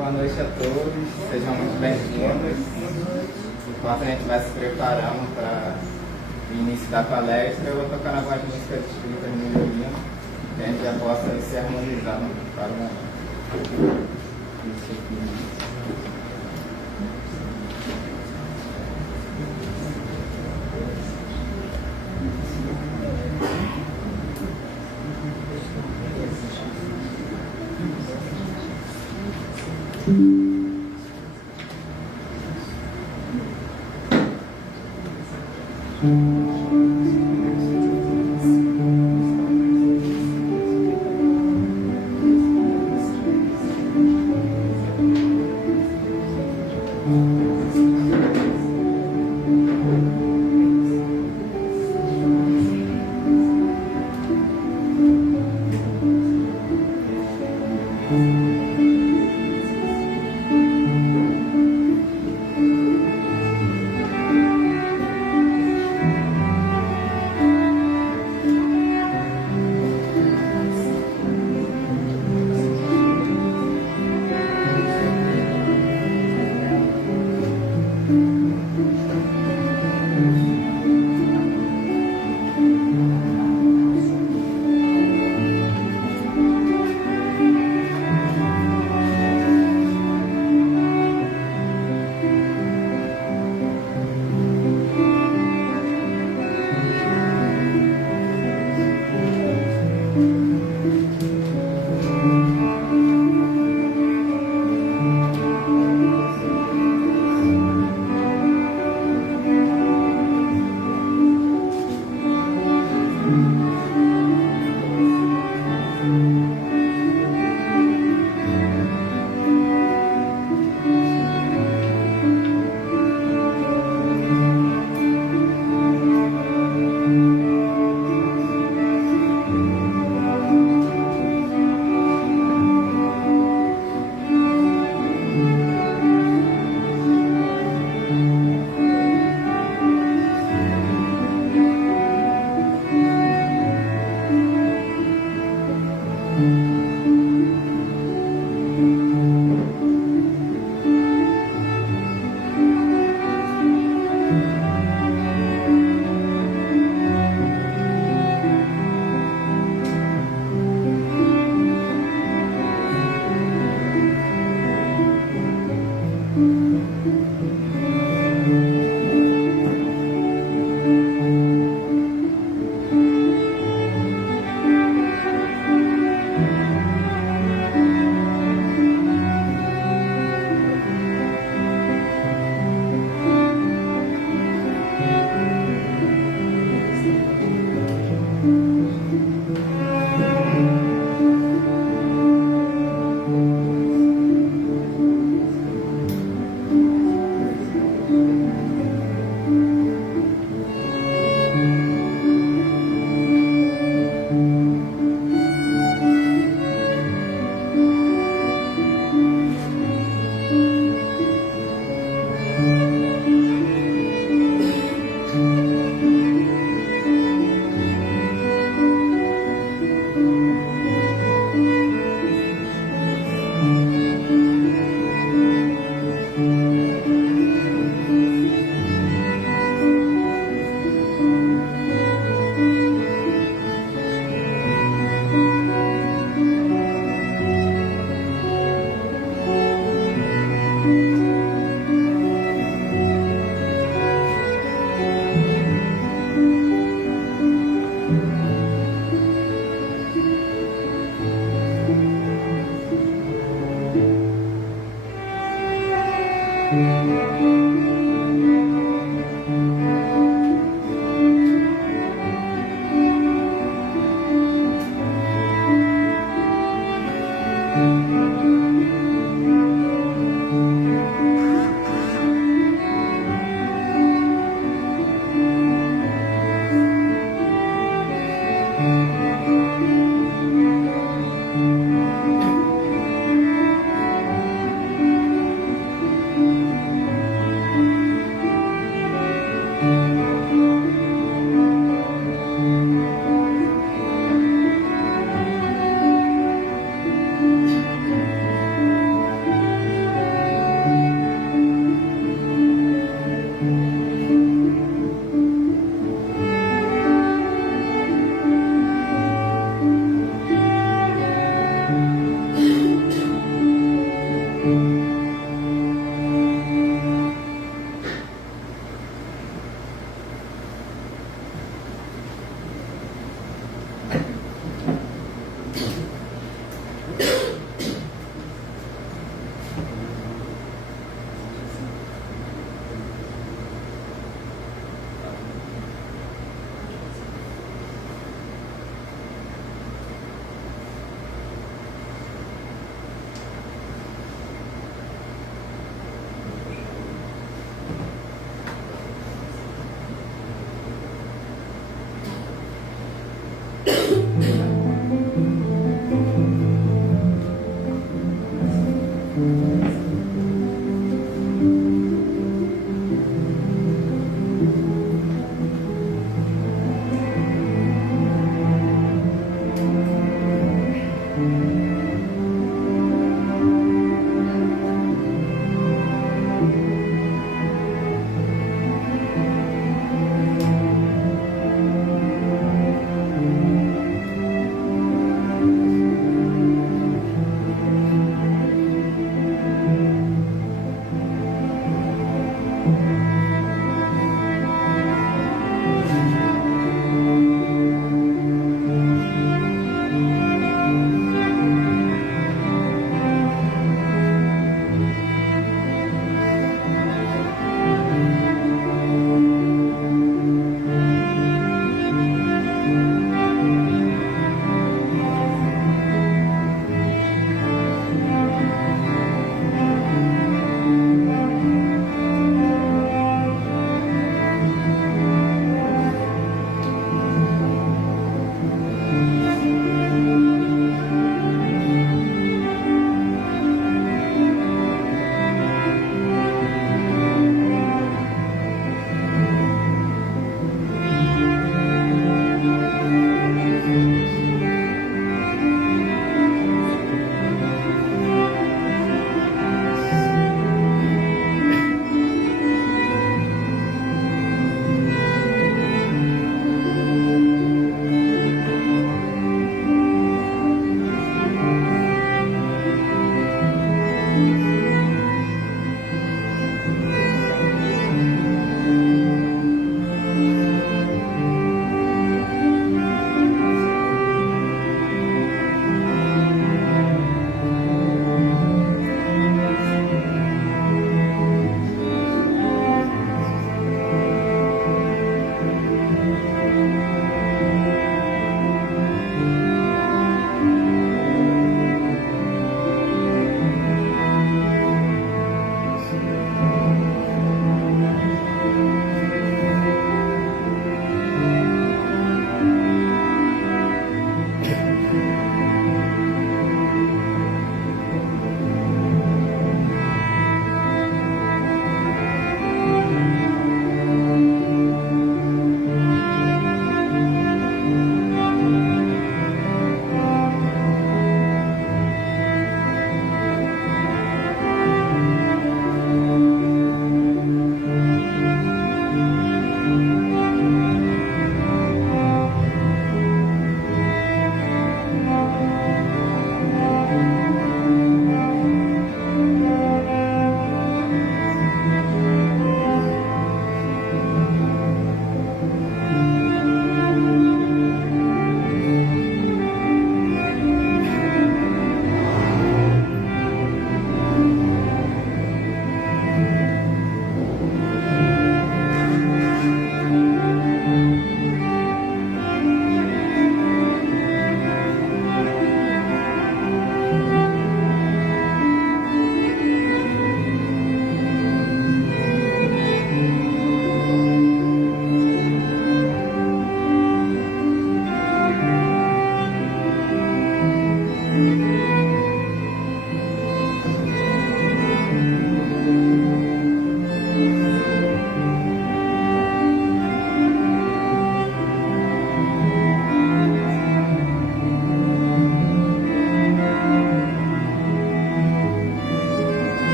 Boa noite a todos, sejam muito bem-vindos. Enquanto a gente vai se preparando para o início da palestra, eu vou tocando algumas músicas escritas no violino, que a gente já possa ir se harmonizando para o momento.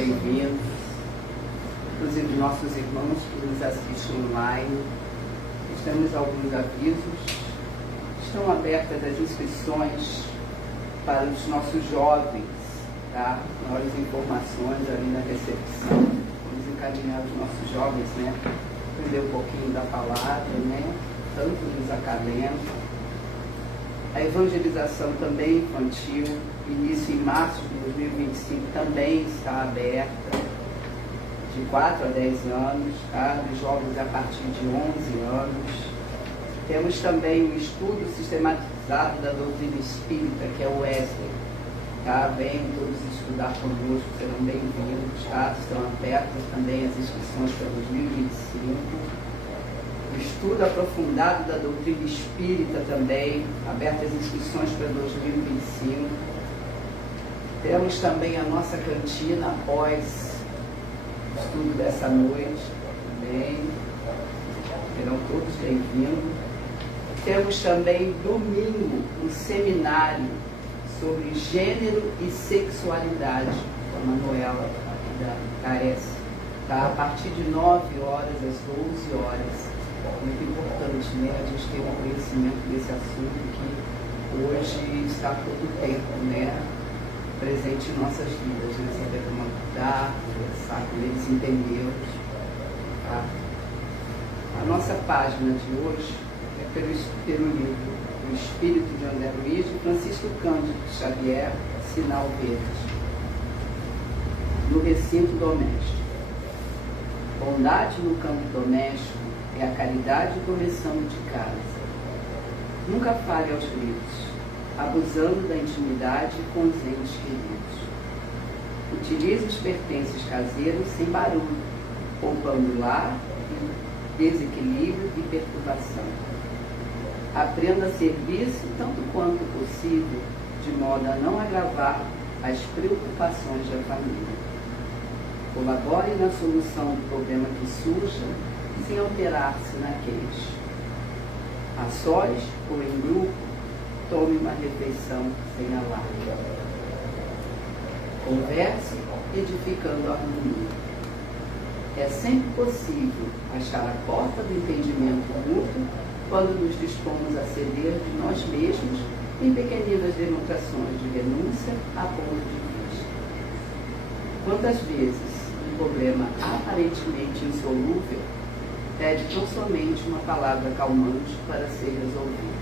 bem-vindos, inclusive nossos irmãos que nos assistem online. Temos alguns avisos. Estão abertas as inscrições para os nossos jovens, tá? Maiores informações ali na recepção. Vamos encaminhar os nossos jovens, né? Aprender um pouquinho da palavra, né? Tanto nos acadêmicos. A evangelização também infantil, início em março de 2025, também está aberta, de 4 a 10 anos, tá? Dos jovens a partir de 11 anos. Temos também o estudo sistematizado da doutrina espírita, que é o Wesley. Tá? Venham todos estudar conosco, serão bem-vindos. Tá? Estão abertas também as inscrições para 2025. O estudo aprofundado da doutrina espírita também, abertas as inscrições para 2025. Temos também a nossa cantina após o estudo dessa noite também. Serão todos bem-vindos. Temos também domingo um seminário sobre gênero e sexualidade com a Manuela da CAES, tá? A partir de 9 horas às 12 horas. Muito importante, né? A gente ter um conhecimento desse assunto que hoje está todo o tempo, né? Presente em nossas vidas, né? Saber como cuidar, conversar com eles, entendê-los, tá? A nossa página de hoje é pelo livro O Espírito de André Luiz, de Francisco Cândido Xavier, Sinal Verde. No recinto doméstico. Bondade no campo doméstico é a caridade começando de casa. Nunca fale aos gritos, abusando da intimidade com os entes queridos. Utilize os pertences caseiros sem barulho, poupando lar, desequilíbrio e perturbação. Aprenda a servir-se tanto quanto possível, de modo a não agravar as preocupações da família. Colabore na solução do problema que surja, sem alterar-se na queixa. A sós ou em grupo, tome uma refeição sem alarde. Converse, edificando a harmonia. É sempre possível achar a porta do entendimento mútuo quando nos dispomos a ceder de nós mesmos em pequeninas demonstrações de renúncia a ponto de vista. Quantas vezes um problema aparentemente insolúvel pede tão somente uma palavra calmante para ser resolvido?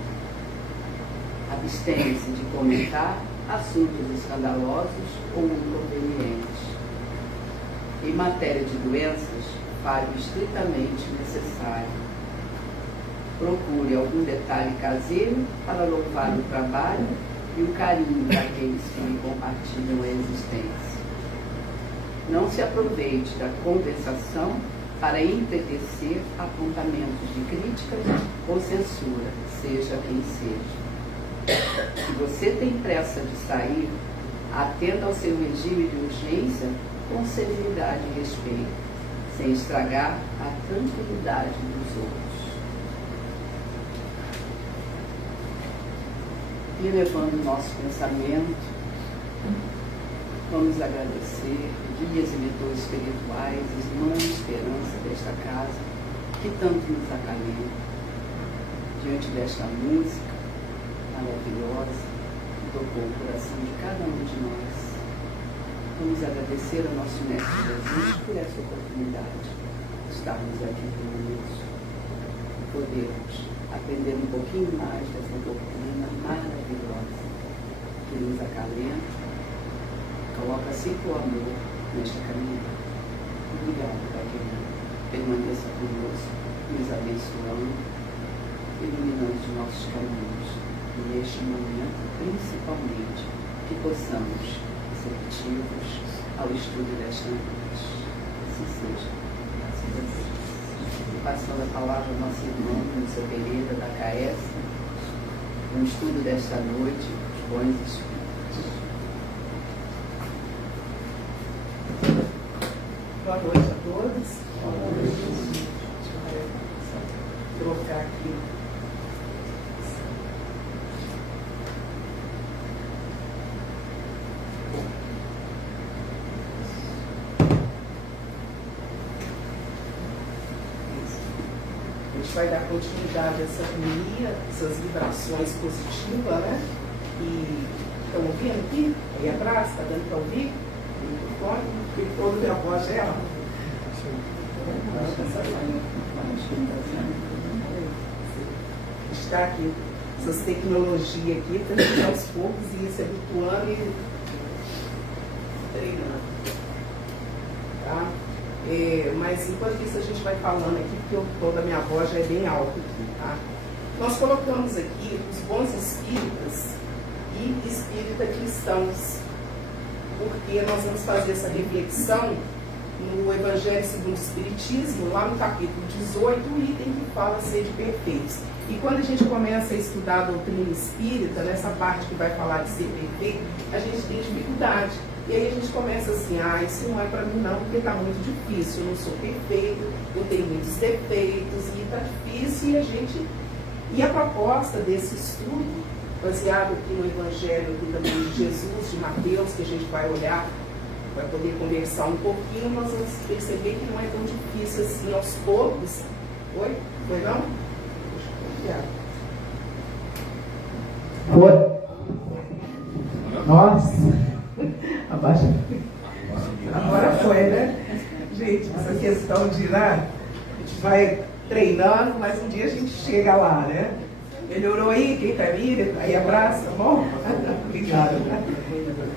Abstenha-se de comentar assuntos escandalosos ou inconvenientes. Em matéria de doenças, fale o estritamente necessário. Procure algum detalhe caseiro para louvar o trabalho e o carinho daqueles que lhe compartilham a existência. Não se aproveite da conversação para entecer apontamentos de críticas ou censura, seja quem seja. Se você tem pressa de sair, atenda ao seu regime de urgência com serenidade e respeito, sem estragar a tranquilidade dos outros. E elevando o nosso pensamento, vamos agradecer guias e mentores espirituais, irmãos de esperança desta casa, que tanto nos acalenta diante desta música maravilhosa que tocou o coração de cada um de nós. Vamos agradecer ao nosso Mestre Jesus por essa oportunidade de estarmos aqui reunidos e podermos aprender um pouquinho mais dessa doutrina maravilhosa que nos acalenta, coloca sempre o amor nesta caminhada. Obrigado, Pai querido. Permaneça conosco, nos abençoando, iluminando os nossos caminhos. E neste momento, principalmente, que possamos ser ativos ao estudo desta noite. Assim seja. Graças a Deus. Passando a palavra ao nosso irmão, Lúcia Pereira, da CAES, no estudo desta noite, os bons espíritos. Boa noite a todos. Boa noite. Deixa eu trocar aqui. gente vai dar continuidade a essa harmonia, essas vibrações positivas, né? E estão ouvindo aqui? Aí atrás, está dando para ouvir? O microfone, porque toda minha voz é ela. Está aqui, essas tecnologias aqui, para a gente aos poucos ir se habituando e treinando. Tá? Mas enquanto isso a gente vai falando aqui, porque o tom da minha voz já é bem alto aqui, tá? Nós colocamos aqui os bons espíritas e espírita cristãos, porque nós vamos fazer essa reflexão no Evangelho segundo o Espiritismo, lá no capítulo 18, o item que fala sede perfeitos. E quando a gente começa a estudar a doutrina espírita, nessa parte que vai falar de ser perfeito, a gente tem dificuldade. E aí a gente começa assim, isso não é para mim não, porque está muito difícil, eu não sou perfeito, eu tenho muitos defeitos, e está difícil, e a proposta desse estudo, baseado aqui no Evangelho aqui também de Jesus, de Mateus, que a gente vai olhar, vai poder conversar um pouquinho, nós vamos perceber que não é tão difícil assim aos poucos. Oi? Foi não? Foi. Nossa! Abaixa. Agora foi, né? Gente, essa questão de a gente vai treinando, mas um dia a gente chega lá, né? Melhorou aí? Quem tá aí? Aí abraça, tá bom? Obrigada.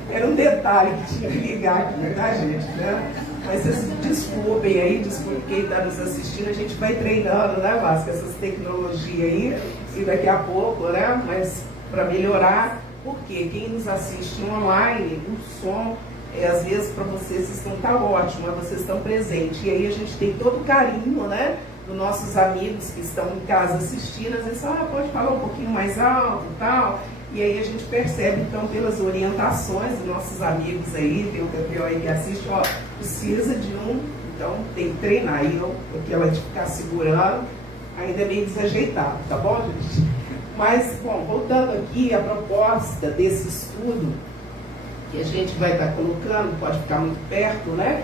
Era um detalhe que tinha que ligar aqui, tá, gente? Né? Mas vocês desculpem aí, desculpem quem está nos assistindo, a gente vai treinando, né, Vasco, essas tecnologias aí, e daqui a pouco, né? Mas para melhorar, porque quem nos assiste online, o som, às vezes para vocês não está ótimo, mas vocês estão presentes. E aí a gente tem todo o carinho, né? Dos nossos amigos que estão em casa assistindo, às vezes, pode falar um pouquinho mais alto e tal. E aí a gente percebe, então, pelas orientações dos nossos amigos aí, tem o Gabriel aí que assiste, precisa de então tem que treinar. E aquela de ficar segurando, ainda é meio desajeitado, tá bom, gente? Mas, bom, voltando aqui, a proposta desse estudo, que a gente vai estar colocando, pode ficar muito perto, né?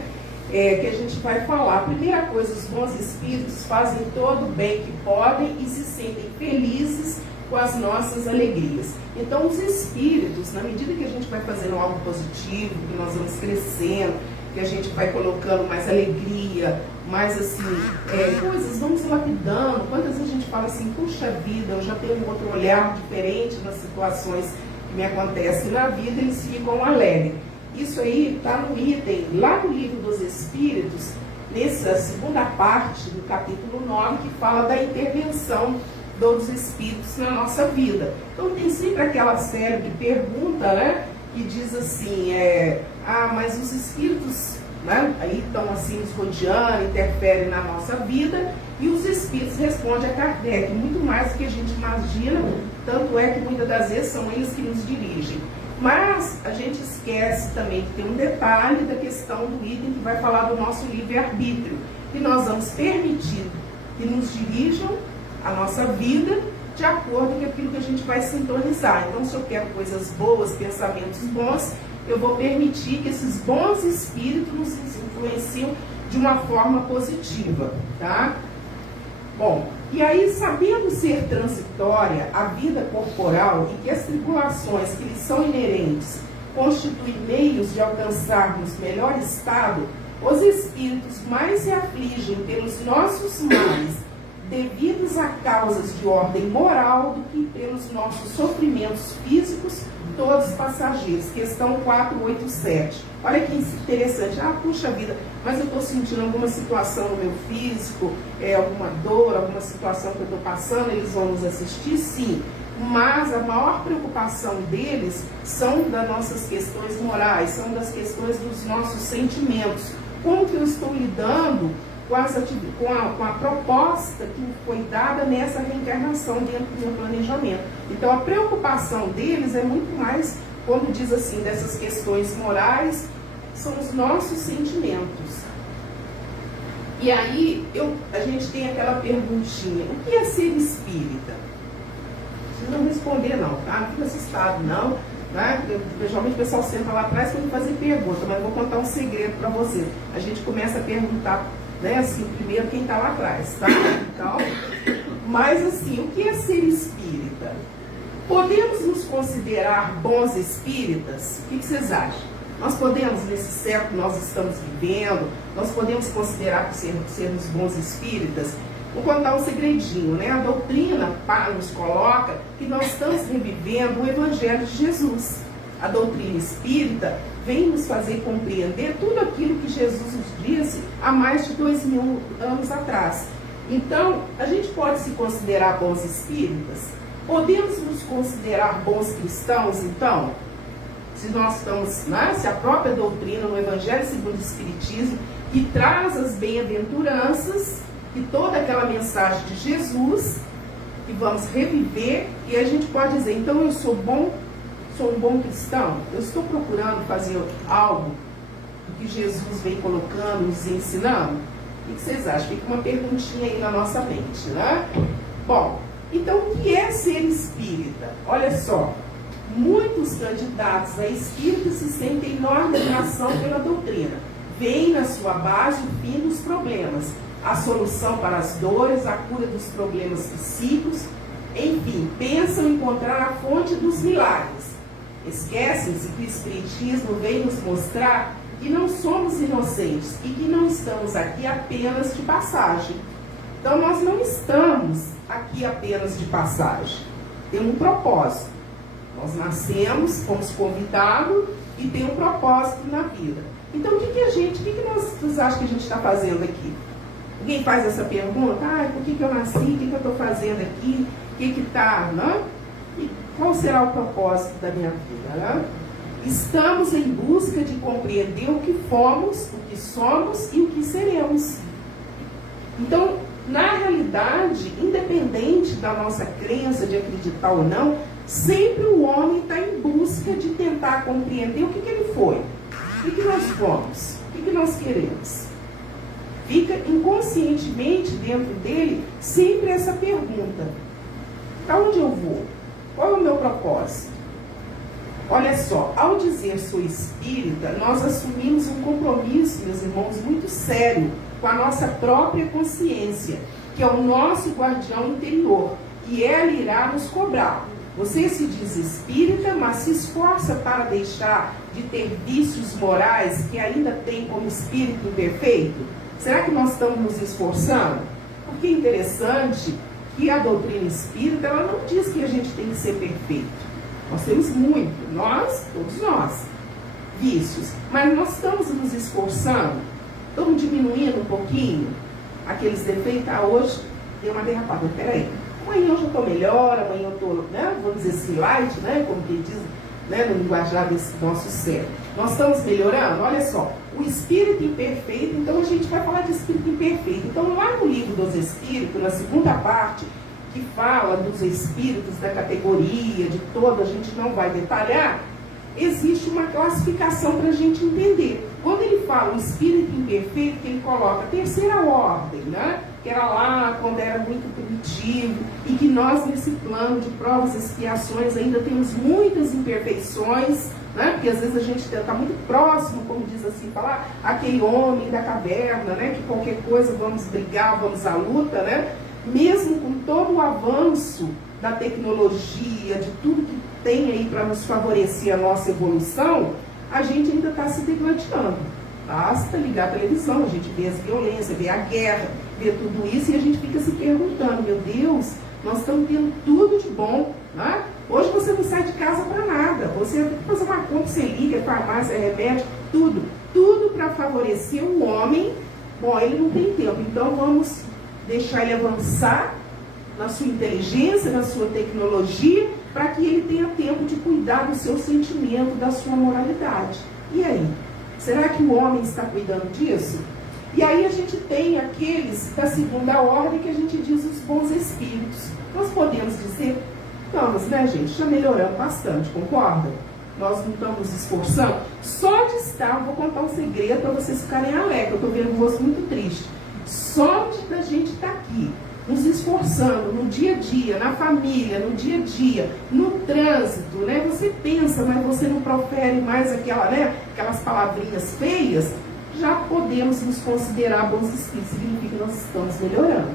Que a gente vai falar. Primeira coisa, os bons espíritos fazem todo o bem que podem e se sentem felizes com as nossas alegrias. Então, os espíritos, na medida que a gente vai fazendo algo positivo, que nós vamos crescendo, que a gente vai colocando mais alegria, mais assim, coisas, vamos lapidando. Quantas vezes a gente fala assim, puxa vida, eu já tenho um outro olhar diferente nas situações que me acontecem na vida, eles ficam alegres. Isso aí está no item, lá no Livro dos Espíritos, nessa segunda parte do capítulo 9, que fala da intervenção dos espíritos na nossa vida. Então tem sempre aquela série de perguntas, né, que diz assim, mas os espíritos, né, aí estão assim nos rodeando, interferem na nossa vida, e os espíritos respondem a Kardec, muito mais do que a gente imagina, tanto é que muitas das vezes são eles que nos dirigem. Mas a gente esquece também que tem um detalhe da questão do item que vai falar do nosso livre-arbítrio, que nós vamos permitir que nos dirijam a nossa vida de acordo com aquilo que a gente vai sintonizar. Então, se eu quero coisas boas, pensamentos bons, eu vou permitir que esses bons espíritos nos influenciem de uma forma positiva, tá? Bom, e aí, sabendo ser transitória a vida corporal e que as tribulações que lhes são inerentes constituem meios de alcançarmos melhor estado, os espíritos mais se afligem pelos nossos males devidos a causas de ordem moral do que pelos nossos sofrimentos físicos, todos passageiros. Questão 487. Olha que interessante. Puxa vida, mas eu estou sentindo alguma situação no meu físico, alguma dor, alguma situação que eu estou passando, eles vão nos assistir? Sim. Mas a maior preocupação deles são das nossas questões morais, são das questões dos nossos sentimentos. Como que eu estou lidando com a proposta que foi dada nessa reencarnação dentro do meu planejamento. Então, a preocupação deles é muito mais, quando diz assim, dessas questões morais, são os nossos sentimentos. E aí, a gente tem aquela perguntinha, o que é ser espírita? Vocês não responder não, tá? Não fica assustado não, né? Geralmente o pessoal senta lá atrás para me fazer pergunta, mas eu vou contar um segredo para vocês. A gente começa a perguntar, né, assim, primeiro quem está lá atrás, tá? Então, Mas assim, o que é ser espírita? Podemos nos considerar bons espíritas? O que vocês acham? Nós podemos, nesse século que nós estamos vivendo, nós podemos considerar sermos bons espíritas? Vou contar um segredinho, né? A doutrina nos coloca que nós estamos revivendo o Evangelho de Jesus. A doutrina espírita vem nos fazer compreender tudo aquilo que Jesus nos disse há mais de 2000 anos atrás. Então, a gente pode se considerar bons espíritas? Podemos nos considerar bons cristãos, então? Se nós estamos, né, se a própria doutrina no Evangelho segundo o Espiritismo, que traz as bem-aventuranças e toda aquela mensagem de Jesus, que vamos reviver, e a gente pode dizer, então eu sou um bom cristão, eu estou procurando fazer algo que Jesus vem colocando, nos ensinando? O que vocês acham? Fica uma perguntinha aí na nossa mente, né? Bom, então o que é ser espírita? Olha só, muitos candidatos a espírita se sentem enorme atração pela doutrina. Veem na sua base o fim dos problemas, a solução para as dores, a cura dos problemas psíquicos, enfim, pensam encontrar a fonte dos milagres. Esquecem-se que o Espiritismo vem nos mostrar que não somos inocentes e que não estamos aqui apenas de passagem. Então, nós não estamos aqui apenas de passagem. Tem um propósito. Nós nascemos, fomos convidados e tem um propósito na vida. Então, o que vocês acham que a gente está fazendo aqui? Alguém faz essa pergunta? Por que eu nasci? O que eu estou fazendo aqui? O que está, né? E qual será o propósito da minha vida, né? Estamos em busca de compreender o que fomos, o que somos e o que seremos. Então, na realidade, independente da nossa crença de acreditar ou não, sempre o homem está em busca de tentar compreender o que ele foi, o que nós fomos, o que nós queremos. Fica inconscientemente dentro dele sempre essa pergunta: para onde eu vou? Qual é o meu propósito? Olha só, ao dizer sou espírita, nós assumimos um compromisso, meus irmãos, muito sério com a nossa própria consciência, que é o nosso guardião interior, e ela irá nos cobrar. Você se diz espírita, mas se esforça para deixar de ter vícios morais que ainda tem como espírito imperfeito? Será que nós estamos nos esforçando? Porque é interessante que a doutrina espírita, ela não diz que a gente tem que ser perfeito. Nós temos muito, todos nós, vícios. Mas nós estamos nos esforçando, estamos diminuindo um pouquinho aqueles defeitos. Hoje deu uma derrapada, peraí, amanhã eu já estou melhor, amanhã eu estou, né, vamos dizer assim, light, né, como que diz, né, no linguajar desse nosso cérebro. Nós estamos melhorando, olha só, o espírito imperfeito, então a gente vai falar de espírito imperfeito. Então lá no livro dos Espíritos, na segunda parte, que fala dos espíritos da categoria, de toda, a gente não vai detalhar, existe uma classificação para a gente entender. Quando ele fala o espírito imperfeito, ele coloca a terceira ordem, né? Que era lá quando era muito primitivo, e que nós nesse plano de provas e expiações ainda temos muitas imperfeições, né? Porque às vezes a gente está muito próximo, como diz assim, falar aquele homem da caverna, né? Que qualquer coisa vamos brigar, vamos à luta, né? Mesmo com todo o avanço da tecnologia, de tudo que tem aí para nos favorecer a nossa evolução, a gente ainda está se degladiando. Basta ligar a televisão, a gente vê as violências, vê a guerra, vê tudo isso, e a gente fica se perguntando, meu Deus, nós estamos tendo tudo de bom, né? Hoje você não sai de casa para nada, você tem que fazer uma conta, você liga, farmácia, remédio, tudo para favorecer o homem. Bom, ele não tem tempo, então vamos deixar ele avançar na sua inteligência, na sua tecnologia, para que ele tenha tempo de cuidar do seu sentimento, da sua moralidade. E aí? Será que o homem está cuidando disso? E aí a gente tem aqueles da segunda ordem que a gente diz os bons espíritos. Nós podemos dizer, estamos, né, gente, já melhorando bastante, concorda? Nós não estamos nos esforçando. Só de estar, vou contar um segredo para vocês ficarem alegres, eu estou vendo um rosto muito triste. Só de a gente estar aqui, nos esforçando no dia a dia, na família, no dia a dia, no trânsito, né? Você pensa, mas você não profere mais aquelas palavrinhas feias, já podemos nos considerar bons espíritos, significa que nós estamos melhorando.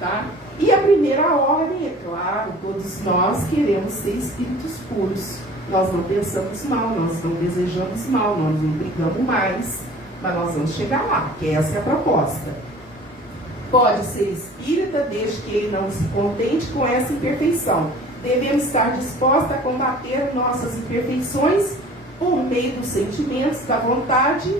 Tá? E a primeira ordem, é claro, todos nós queremos ser espíritos puros. Nós não pensamos mal, nós não desejamos mal, nós não brigamos mais, mas nós vamos chegar lá, que essa é a proposta. Pode ser espírita, desde que ele não se contente com essa imperfeição. Devemos estar dispostos a combater nossas imperfeições por meio dos sentimentos, da vontade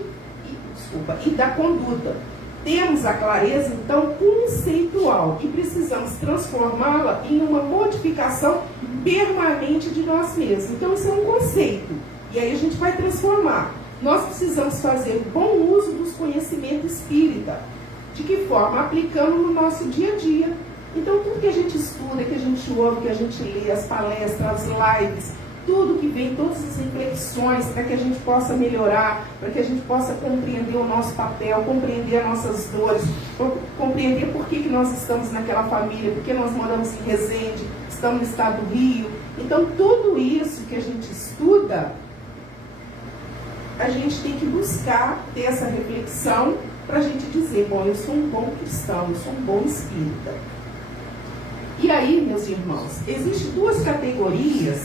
e da conduta. Temos a clareza, então, conceitual e precisamos transformá-la em uma modificação permanente de nós mesmos. Então, isso é um conceito. E aí a gente vai transformar. Nós precisamos fazer bom uso dos conhecimentos espírita. De que forma? Aplicando no nosso dia a dia. Então, tudo que a gente estuda, que a gente ouve, que a gente lê, as palestras, as lives, tudo que vem, todas as reflexões, para que a gente possa melhorar, para que a gente possa compreender o nosso papel, compreender as nossas dores, compreender por que nós estamos naquela família, por que nós moramos em Resende, estamos no estado do Rio. Então, tudo isso que a gente estuda, a gente tem que buscar ter essa reflexão para a gente dizer, bom, eu sou um bom cristão, eu sou um bom espírita. E aí, meus irmãos, existem duas categorias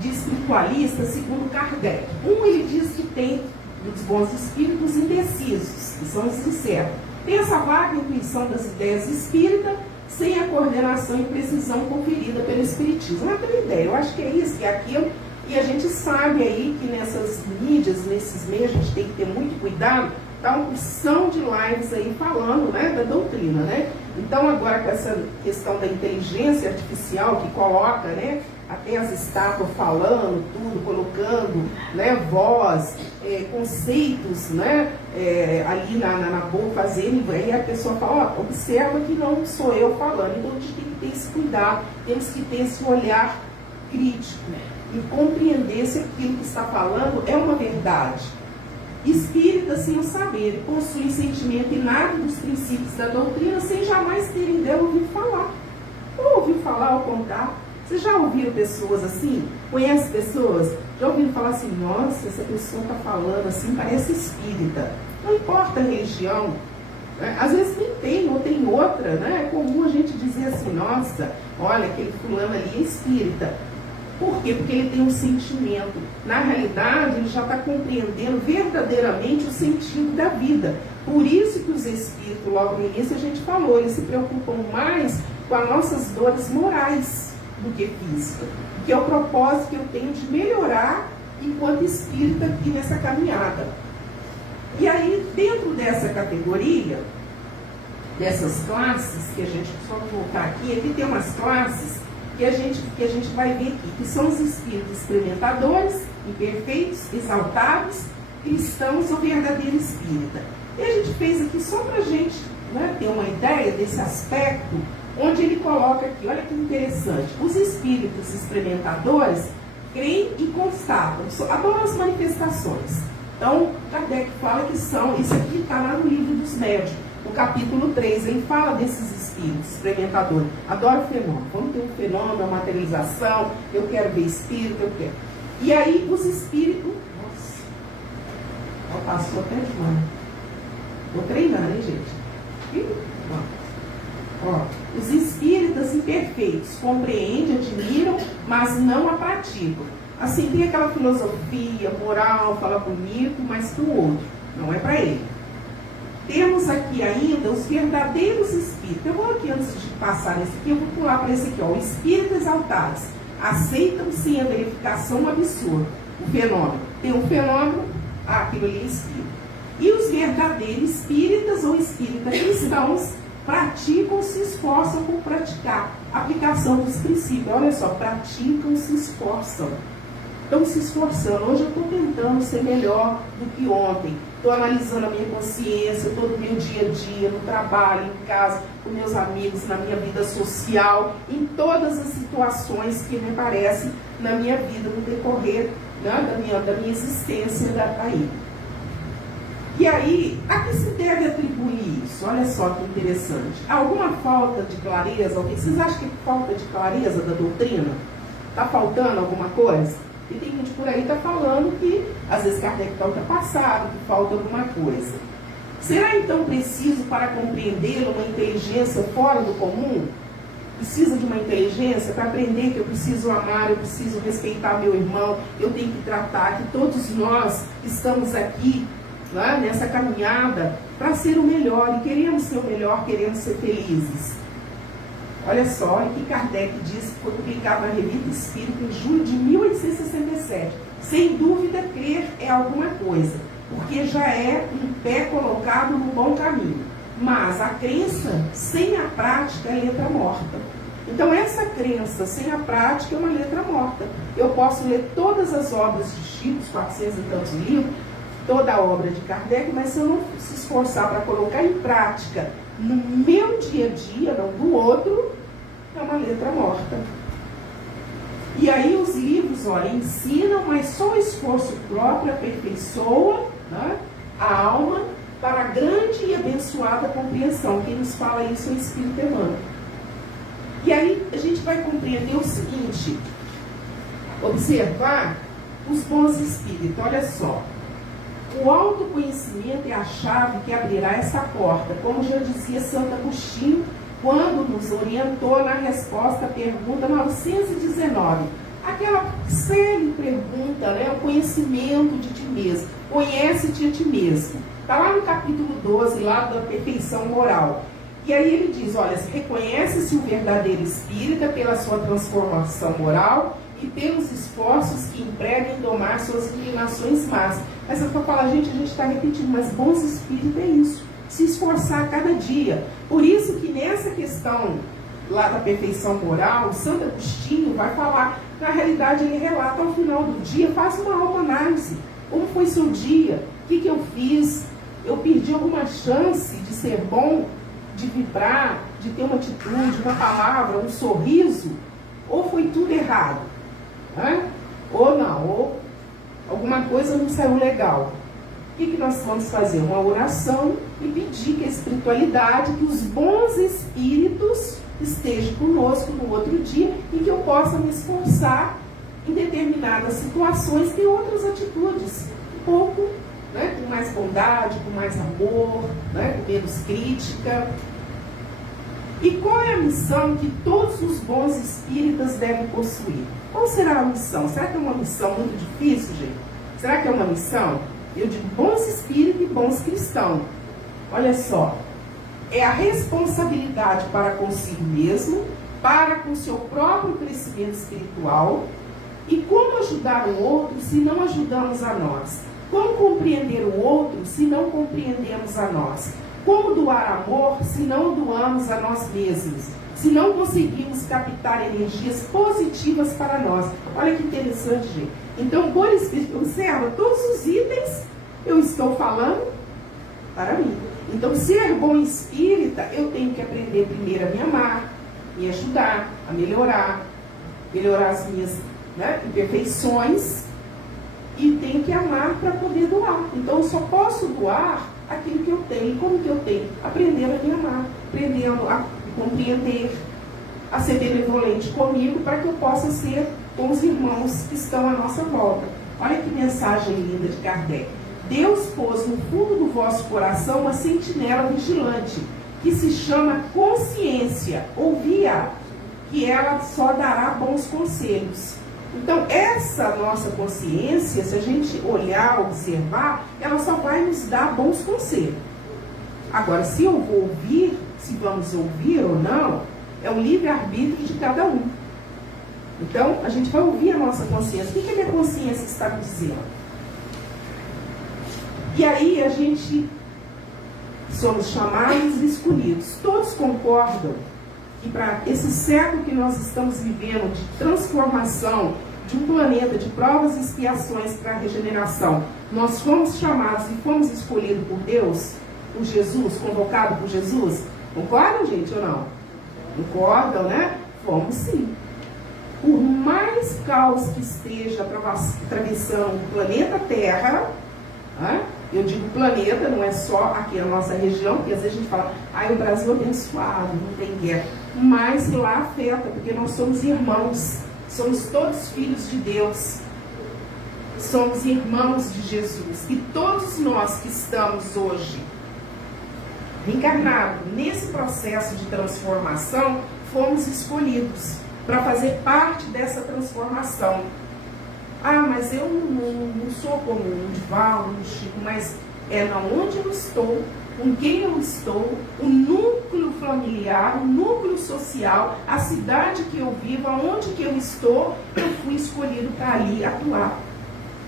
de espiritualistas segundo Kardec. Ele diz que tem dos bons espíritos indecisos, que são os sinceros. Tem essa vaga intuição das ideias espíritas, sem a coordenação e precisão conferida pelo espiritismo. Não tem ideia, eu acho que é isso, que é aquilo, e a gente sabe aí que nessas mídias, nesses meios, a gente tem que ter muito cuidado. Está uma porção de lives aí falando, né, da doutrina, né? Então, agora com essa questão da inteligência artificial que coloca, né, até as estátuas falando, tudo, colocando, né, voz, conceitos, né, ali na boca, fazendo, aí a pessoa fala, ó, observa que não sou eu falando. Então, a gente tem que ter esse cuidado, temos que ter esse olhar crítico e compreender se aquilo que está falando é uma verdade. Espíritas, sem o saber, possuem sentimento inato dos princípios da doutrina sem jamais terem dela ouvido falar. Ou ouviu falar ou contar. Vocês já ouviram pessoas assim? Conhece pessoas? Já ouviram falar assim, nossa, essa pessoa está falando assim, parece espírita. Não importa a religião. Né? Às vezes nem tem, ou tem outra. Né? É comum a gente dizer assim, nossa, olha, aquele fulano ali é espírita. Por quê? Porque ele tem um sentimento. Na realidade, ele já está compreendendo verdadeiramente o sentido da vida. Por isso que os espíritos, logo no início a gente falou, eles se preocupam mais com as nossas dores morais do que físicas. Que é o propósito que eu tenho de melhorar enquanto espírita aqui nessa caminhada. E aí, dentro dessa categoria, dessas classes, que a gente só voltar aqui tem umas classes que a gente vai ver aqui, que são os espíritos experimentadores, imperfeitos, exaltados, cristãos ou verdadeiro espírita. E a gente fez aqui só para a gente, né, ter uma ideia desse aspecto, onde ele coloca aqui, olha que interessante, os espíritos experimentadores creem e constatam, adoram as manifestações. Então, Kardec fala que são, isso aqui está lá no livro dos médiuns, no capítulo 3, ele fala desses espíritos experimentadores. Adoro fenômeno. Vamos ter um fenômeno, uma materialização, eu quero ver espírito, eu quero. E aí os espíritos. Nossa, passou até demais. Estou treinando, hein, gente? Ó, os espíritas imperfeitos compreendem, admiram, mas não a praticam. Assim, tem aquela filosofia, moral, fala bonito, mas para o outro, não é para ele. Temos aqui ainda os verdadeiros espíritos. Eu vou aqui, antes de passar nesse aqui, eu vou pular para esse aqui, ó. Espíritos exaltados aceitam sem a verificação absurda o fenômeno. Tem um fenômeno, aquilo ali é espírito. E os verdadeiros espíritas ou espíritas cristãos praticam, se esforçam por praticar a aplicação dos princípios. Olha só, praticam, se esforçam. Estão se esforçando. Hoje eu estou tentando ser melhor do que ontem. Estou analisando a minha consciência, todo o meu dia a dia, no trabalho, em casa, com meus amigos, na minha vida social, em todas as situações que me aparecem na minha vida, no decorrer, né, da minha existência aí. E aí, a que se deve atribuir isso? Olha só que interessante. Alguma falta de clareza? Vocês acham que é falta de clareza da doutrina? Está faltando alguma coisa? E tem gente por aí que está falando que, às vezes, Kardec está ultrapassado, que falta alguma coisa. Será então preciso para compreendê-lo uma inteligência fora do comum? Precisa de uma inteligência para aprender que eu preciso amar, eu preciso respeitar meu irmão, eu tenho que tratar, que todos nós estamos aqui, né, nessa caminhada para ser o melhor, e queremos ser o melhor, queremos ser felizes. Olha só o que Kardec disse, que foi publicado na Revista Espírita em julho de 1867. Sem dúvida, crer é alguma coisa, porque já é um pé colocado no bom caminho. Mas a crença sem a prática é letra morta. Então essa crença sem a prática é uma letra morta. Eu posso ler todas as obras de Chico, os 400 e tantos livros, toda a obra de Kardec, mas se eu não se esforçar para colocar em prática no meu dia a dia, não do outro, é uma letra morta. E aí os livros, olha, ensinam, mas só o esforço próprio aperfeiçoa, né, a alma para a grande e abençoada compreensão. Quem nos fala isso é o Espírito Emmanuel. E aí a gente vai compreender o seguinte: observar os bons espíritos. Olha só, o autoconhecimento é a chave que abrirá essa porta, como já dizia Santo Agostinho quando nos orientou na resposta à pergunta 919. Aquela célebre pergunta, né? O conhecimento de ti mesmo. Conhece-te a ti mesmo. Está lá no capítulo 12, lá da perfeição moral. E aí ele diz, olha, reconhece-se o verdadeiro espírita pela sua transformação moral e pelos esforços que emprega em domar suas inclinações más. Mas eu vou falar, gente, a gente está repetindo, mas bons espíritos é isso. Se esforçar a cada dia. Por isso que nessa questão lá da perfeição moral, o Santo Agostinho vai falar, na realidade ele relata ao final do dia, faz uma autoanálise. Como foi seu dia? O que eu fiz? Eu perdi alguma chance de ser bom, de vibrar, de ter uma atitude, uma palavra, um sorriso? Ou foi tudo errado? Ou não, ou alguma coisa não saiu legal. O que nós vamos fazer? Uma oração e pedir que a espiritualidade, que os bons espíritos estejam conosco no outro dia e que eu possa me esforçar em determinadas situações, ter outras atitudes, um pouco, né, com mais bondade, com mais amor, né, com menos crítica. E qual é a missão que todos os bons espíritas devem possuir? Qual será a missão? Será que é uma missão muito difícil, gente? Será que é uma missão? Eu digo bons espíritos e bons cristãos. Olha só, é a responsabilidade para consigo mesmo, para com o seu próprio crescimento espiritual. E como ajudar o outro se não ajudamos a nós? Como compreender o outro se não compreendemos a nós? Como doar amor se não doamos a nós mesmos? Se não conseguimos captar energias positivas para nós? Olha que interessante, gente. Então, por espírito, observa, todos os itens eu estou falando para mim. Então, ser bom espírita, eu tenho que aprender primeiro a me amar, me ajudar, a melhorar as minhas, né, imperfeições, e tenho que amar para poder doar. Então, eu só posso doar aquilo que eu tenho. Como que eu tenho? Aprendendo a me amar, aprendendo a me compreender, a ser benevolente comigo, para que eu possa ser com os irmãos que estão à nossa volta. Olha que mensagem linda de Kardec. Deus pôs no fundo do vosso coração uma sentinela vigilante, que se chama consciência. Ouvi-a, que ela só dará bons conselhos. Então, essa nossa consciência, se a gente olhar, observar, ela só vai nos dar bons conselhos. Agora, se eu vou ouvir, se vamos ouvir ou não, é o livre-arbítrio de cada um. Então, a gente vai ouvir a nossa consciência. O que a minha consciência está me dizendo? E aí, a gente somos chamados e escolhidos. Todos concordam que para esse século que nós estamos vivendo de transformação de um planeta, de provas e expiações para a regeneração, nós fomos chamados e fomos escolhidos por Deus, por Jesus, convocado por Jesus. Concordam, gente, ou não? Concordam, né? Fomos sim. Por mais caos que esteja atravessando o planeta Terra, né? Eu digo planeta, não é só aqui a nossa região, porque às vezes a gente fala, o Brasil é abençoado, não tem guerra. Mas lá afeta, porque nós somos irmãos, somos todos filhos de Deus, somos irmãos de Jesus. E todos nós que estamos hoje reencarnado. Nesse processo de transformação, fomos escolhidos para fazer parte dessa transformação. Ah, mas eu não sou como o Divaldo, o Chico, mas onde eu estou, com quem eu estou, o núcleo familiar, o núcleo social, a cidade que eu vivo, aonde que eu estou, eu fui escolhido para ali atuar.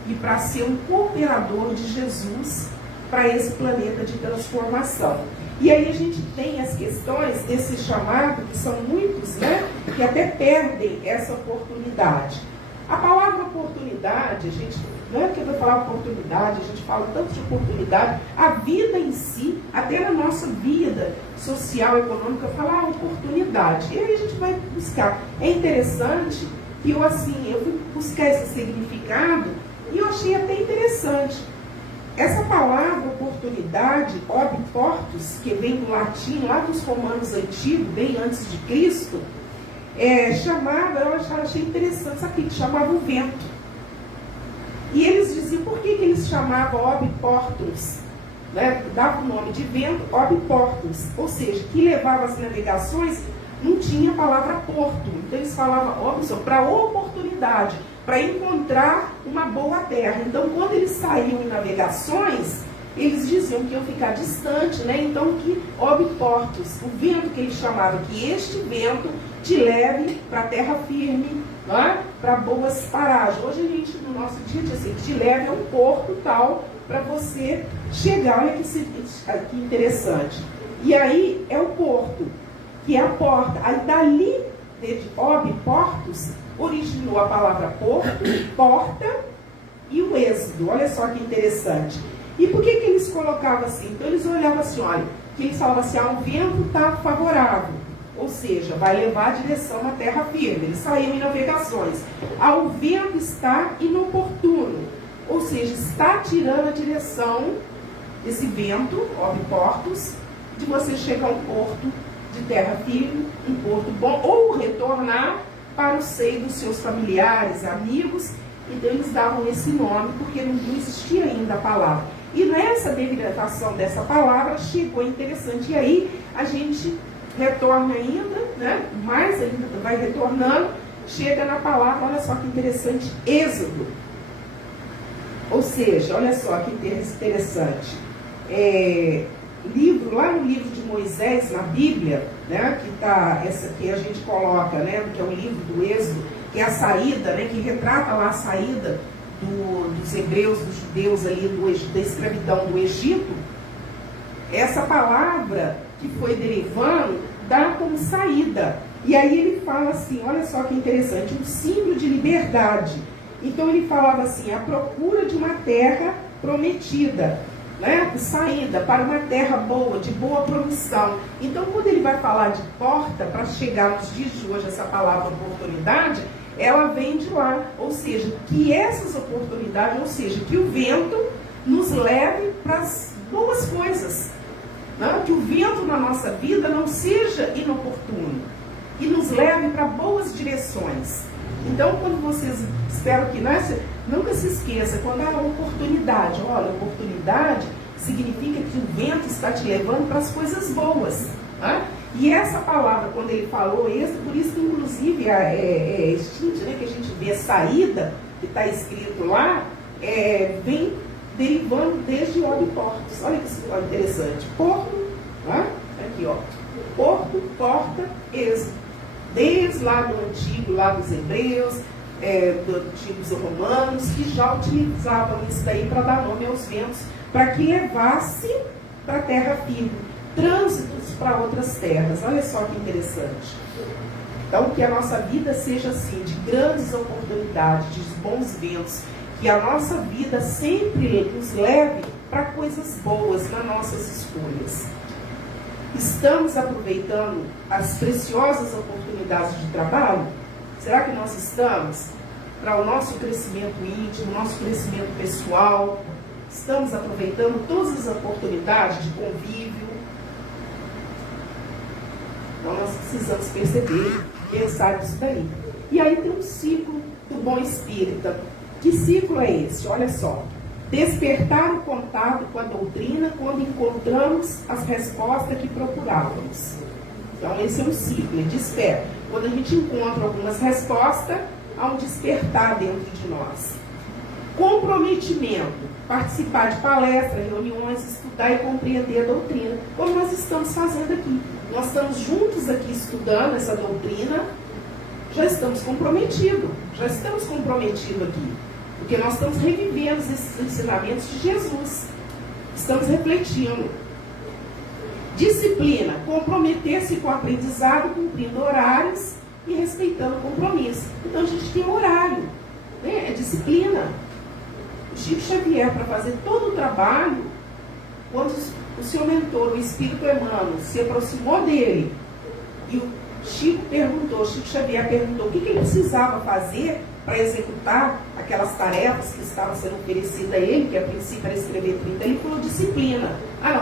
E para ser um cooperador de Jesus para esse planeta de transformação. E aí a gente tem as questões desse chamado, que são muitos, né, que até perdem essa oportunidade. A palavra oportunidade, a gente, não é que eu vou falar oportunidade, a gente fala tanto de oportunidade, a vida em si, até na nossa vida social, econômica, fala oportunidade. E aí a gente vai buscar. É interessante que eu fui buscar esse significado e eu achei até interessante. Essa palavra oportunidade, oportus, que vem do latim, lá dos romanos antigos, bem antes de Cristo, eu achei interessante, sabe o que chamava o vento? E eles diziam, por que eles chamavam oportus? Né? Dava o nome de vento, oportus, ou seja, que levava as navegações, não tinha a palavra porto, então eles falavam para oportunidade, para encontrar uma boa terra. Então, quando eles saíam em navegações, eles diziam que iam ficar distante, né? Então, que oportus, o vento que eles chamavam, que este vento te leve para a terra firme, né? Para boas paragens. Hoje a gente, no nosso dia, diz assim, que te leve a um porto tal, para você chegar. Olha que interessante. E aí é o porto, que é a porta. Aí dali, de oportus, originou a palavra porto, porta e o êxodo. Olha só que interessante. E por que eles colocavam assim? Então eles olhavam assim, olha, que eles falavam assim, o vento está favorável, ou seja, vai levar a direção à terra firme. Eles saíam em navegações. O vento está inoportuno, ou seja, está tirando a direção desse vento, oportus, de você chegar a um porto de terra firme, um porto bom, ou retornar para o seio dos seus familiares, amigos. Então eles davam esse nome porque não existia ainda a palavra. E nessa derivação dessa palavra chegou interessante. E aí a gente retorna ainda, né? Mais ainda vai retornando, chega na palavra, olha só que interessante, êxodo. Ou seja, olha só que interessante. Lá no livro de Moisés, na Bíblia, né, que tá essa que a gente coloca, né, que é o livro do Êxodo, que é a saída, né, que retrata lá a saída dos hebreus, dos judeus ali da escravidão do Egito. Essa palavra que foi derivando dá como saída. E aí ele fala assim, olha só que interessante, um símbolo de liberdade. Então ele falava assim, a procura de uma terra prometida, né? Saída para uma terra boa, de boa promissão. Então, quando ele vai falar de porta, para chegar nos dias de hoje, essa palavra oportunidade, ela vem de lá. Ou seja, que essas oportunidades, ou seja, que o vento nos leve para as boas coisas. Né? Que o vento na nossa vida não seja inoportuno e nos leve para boas direções. Então, quando vocês, espero que nunca se esqueça, quando há oportunidade, olha, oportunidade significa que o vento está te levando para as coisas boas. Né? E essa palavra, quando ele falou isso, por isso que inclusive extinta, né, que a gente vê a saída, que está escrito lá, vem derivando desde oportus. Olha que interessante. Porto, né? Aqui, ó. Porto, porta, êxodo. Desde lá do antigo, lá dos hebreus, dos antigos romanos, que já utilizavam isso daí para dar nome aos ventos, para que levasse para a terra firme, trânsitos para outras terras. Olha só que interessante. Então, que a nossa vida seja assim, de grandes oportunidades, de bons ventos, que a nossa vida sempre nos leve para coisas boas nas nossas escolhas. Estamos aproveitando as preciosas oportunidades de trabalho? Será que nós estamos? Para o nosso crescimento íntimo, nosso crescimento pessoal, estamos aproveitando todas as oportunidades de convívio? Então nós precisamos perceber, pensar nisso daí. E aí tem um ciclo do bom espírita. Que ciclo é esse? Olha só. despertar o contato com a doutrina quando encontramos as respostas que procurávamos. Então, esse é um ciclo, desperta. Quando a gente encontra algumas respostas, há um despertar dentro de nós. Comprometimento, participar de palestras, reuniões, estudar e compreender a doutrina, como nós estamos fazendo aqui. Nós estamos juntos aqui estudando essa doutrina, já estamos comprometidos aqui, porque nós estamos revivendo esses ensinamentos de Jesus, estamos refletindo. Disciplina, comprometer-se com o aprendizado, cumprindo horários e respeitando o compromisso. Então a gente tem horário, né? É disciplina. O Chico Xavier, para fazer todo o trabalho, quando o seu mentor, o Espírito Emmanuel, se aproximou dele e o Chico Xavier perguntou o que ele precisava fazer para executar aquelas tarefas que estavam sendo oferecidas a ele, que a princípio era escrever 30, ele falou disciplina.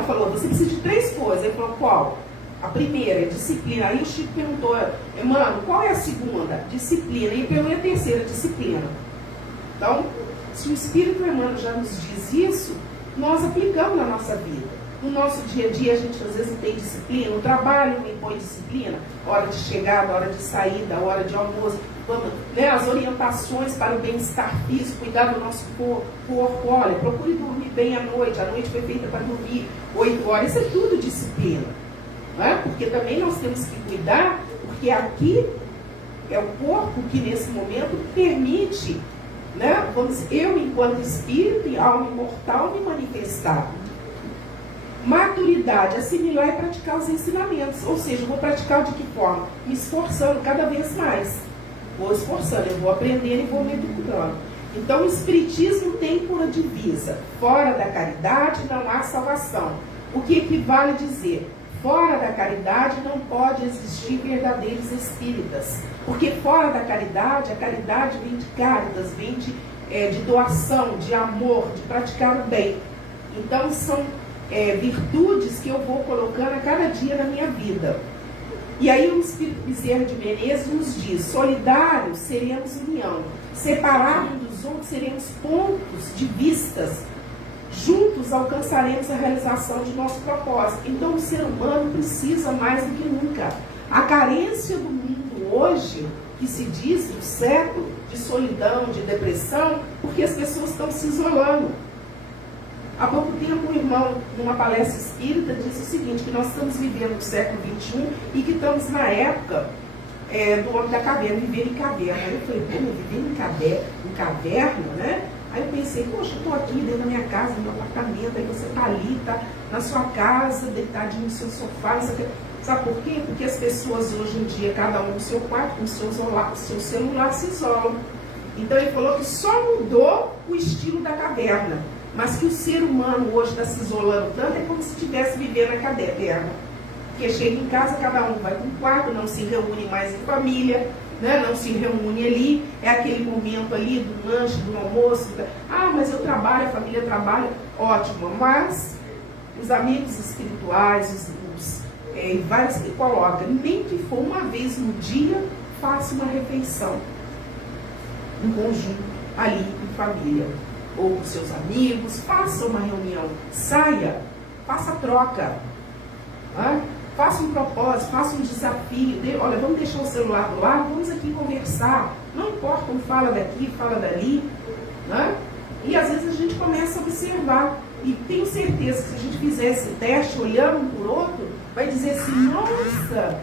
Falou, você precisa de 3 coisas. Ele falou, qual? A primeira é disciplina. Aí o Chico perguntou, Emmanuel, qual é a segunda? Disciplina. E ele perguntou, a terceira? Disciplina. Então, se o Espírito Emmanuel já nos diz isso, nós aplicamos na nossa vida. No nosso dia a dia, a gente às vezes não tem disciplina. O trabalho não impõe disciplina. Hora de chegada, hora de saída, hora de almoço. Né, as orientações para o bem-estar físico, cuidar do nosso corpo. Olha, procure dormir bem à noite. A noite foi feita para dormir 8 horas. Isso é tudo disciplina. Não é? Porque também nós temos que cuidar, porque aqui é o corpo que nesse momento permite, né, eu enquanto espírito e alma imortal me manifestar. Maturidade, assimilar e praticar os ensinamentos. Ou seja, eu vou praticar de que forma? Me esforçando cada vez mais. Vou esforçando, eu vou aprendendo e vou me educando. Então o Espiritismo tem por divisa: fora da caridade não há salvação. O que equivale a dizer: fora da caridade não pode existir verdadeiros espíritas. Porque fora da caridade, a caridade vem de caritas, vem de doação, de amor, de praticar o bem. Então são virtudes que eu vou colocando a cada dia na minha vida. E aí o Espírito Bezerra de Menezes nos diz: solidários seremos união, separados uns dos outros seremos pontos de vistas, juntos alcançaremos a realização de nosso propósito. Então o ser humano precisa mais do que nunca. A carência do mundo hoje, que se diz do século, de solidão, de depressão, porque as pessoas estão se isolando. Há pouco tempo, um irmão, numa palestra espírita, disse o seguinte, que nós estamos vivendo no século XXI e que estamos na época do homem da caverna, vivendo em caverna. Aí eu falei, vivendo em caverna, né? Aí eu pensei, poxa, eu estou aqui dentro da minha casa, no meu apartamento, aí você está ali, está na sua casa, deitadinho no seu sofá, isso aqui. Sabe por quê? Porque as pessoas hoje em dia, cada um no seu quarto, com o seu celular, se isolam. Então ele falou que só mudou o estilo da caverna, mas que o ser humano hoje está se isolando tanto, é como se estivesse vivendo na caverna. Porque chega em casa, cada um vai para um quarto, não se reúne mais em família, né? Não se reúne ali, é aquele momento ali do lanche, do almoço. Mas eu trabalho, a família trabalha, ótimo, mas os amigos espirituais, vários que colocam, nem que for uma vez no dia, faça uma refeição em conjunto, ali em família, ou com seus amigos, faça uma reunião, saia, faça troca, faça um propósito, faça um desafio, olha, vamos deixar o celular do lado, vamos aqui conversar, não importa um fala daqui, fala dali, né? E às vezes a gente começa a observar, e tenho certeza que se a gente fizer esse teste, olhando um por outro, vai dizer assim, nossa,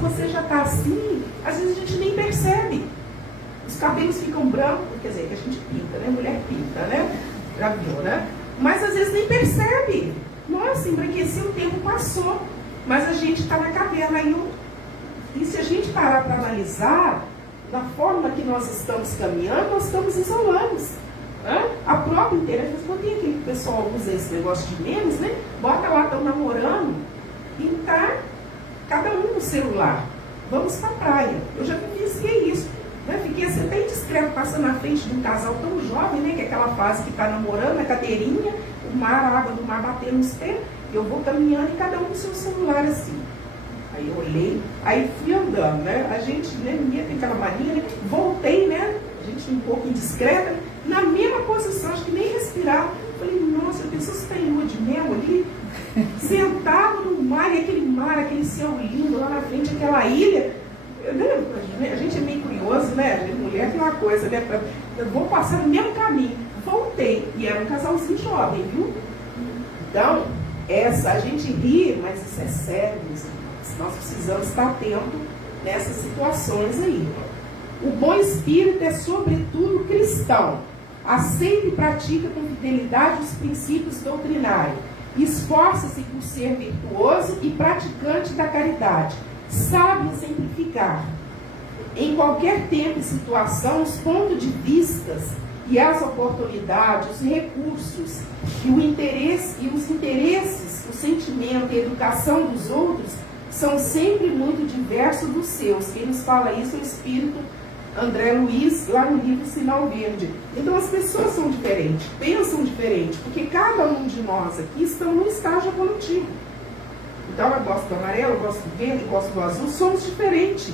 você já está assim, às vezes a gente nem percebe. Os cabelos ficam brancos, quer dizer, que a gente pinta, né? Mulher pinta, né? Já viu, né? Mas às vezes nem percebe. Nossa, embranqueceu, o tempo passou. Mas a gente está na caverna aí. E se a gente parar para analisar, da forma que nós estamos caminhando, nós estamos isolados. A própria internet, tem aquele que o pessoal usa esse negócio de memes, né? Bota lá, estão namorando, e tá cada um no celular. Vamos para a praia. Eu já vivenciei isso. Fiquei assim bem discreto, passando na frente de um casal tão jovem, né? Que é aquela fase que está namorando, na cadeirinha, o mar, a água do mar batendo nos pés, eu vou caminhando e cada um no seu celular assim. Aí eu olhei, aí fui andando, né? A gente, né, tem aquela mania, né? Voltei, né? A gente um pouco indiscreta, na mesma posição, acho que nem respirar. Eu falei, nossa, a pessoa está em lua de mel ali, sentado no mar, e aquele mar, aquele céu lindo, lá na frente, aquela ilha. A gente é meio curioso, né? A gente, mulher tem uma coisa, né? Eu vou passar no mesmo caminho. Voltei, e era um casalzinho jovem, viu? Então, a gente ri, mas isso é sério, nós precisamos estar atentos nessas situações aí. O bom espírito é, sobretudo, cristão. Aceita e pratica com fidelidade os princípios doutrinários. Esforça-se por ser virtuoso e praticante da caridade. Sabe exemplificar, em qualquer tempo e situação, os pontos de vistas e as oportunidades, os recursos e os interesses, o sentimento e a educação dos outros são sempre muito diversos dos seus. Quem nos fala isso é o Espírito André Luiz, lá no livro Sinal Verde. Então as pessoas são diferentes, pensam diferente, porque cada um de nós aqui estão num estágio evolutivo. Então eu gosto do amarelo, eu gosto do verde, eu gosto do azul, somos diferentes.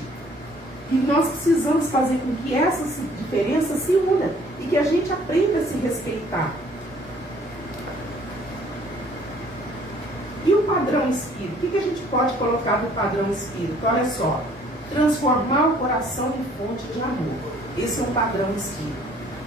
E nós precisamos fazer com que essa diferença se una e que a gente aprenda a se respeitar. E o padrão espírita? O que a gente pode colocar no padrão espírita? Olha só, transformar o coração em fonte de amor. Esse é um padrão espírita.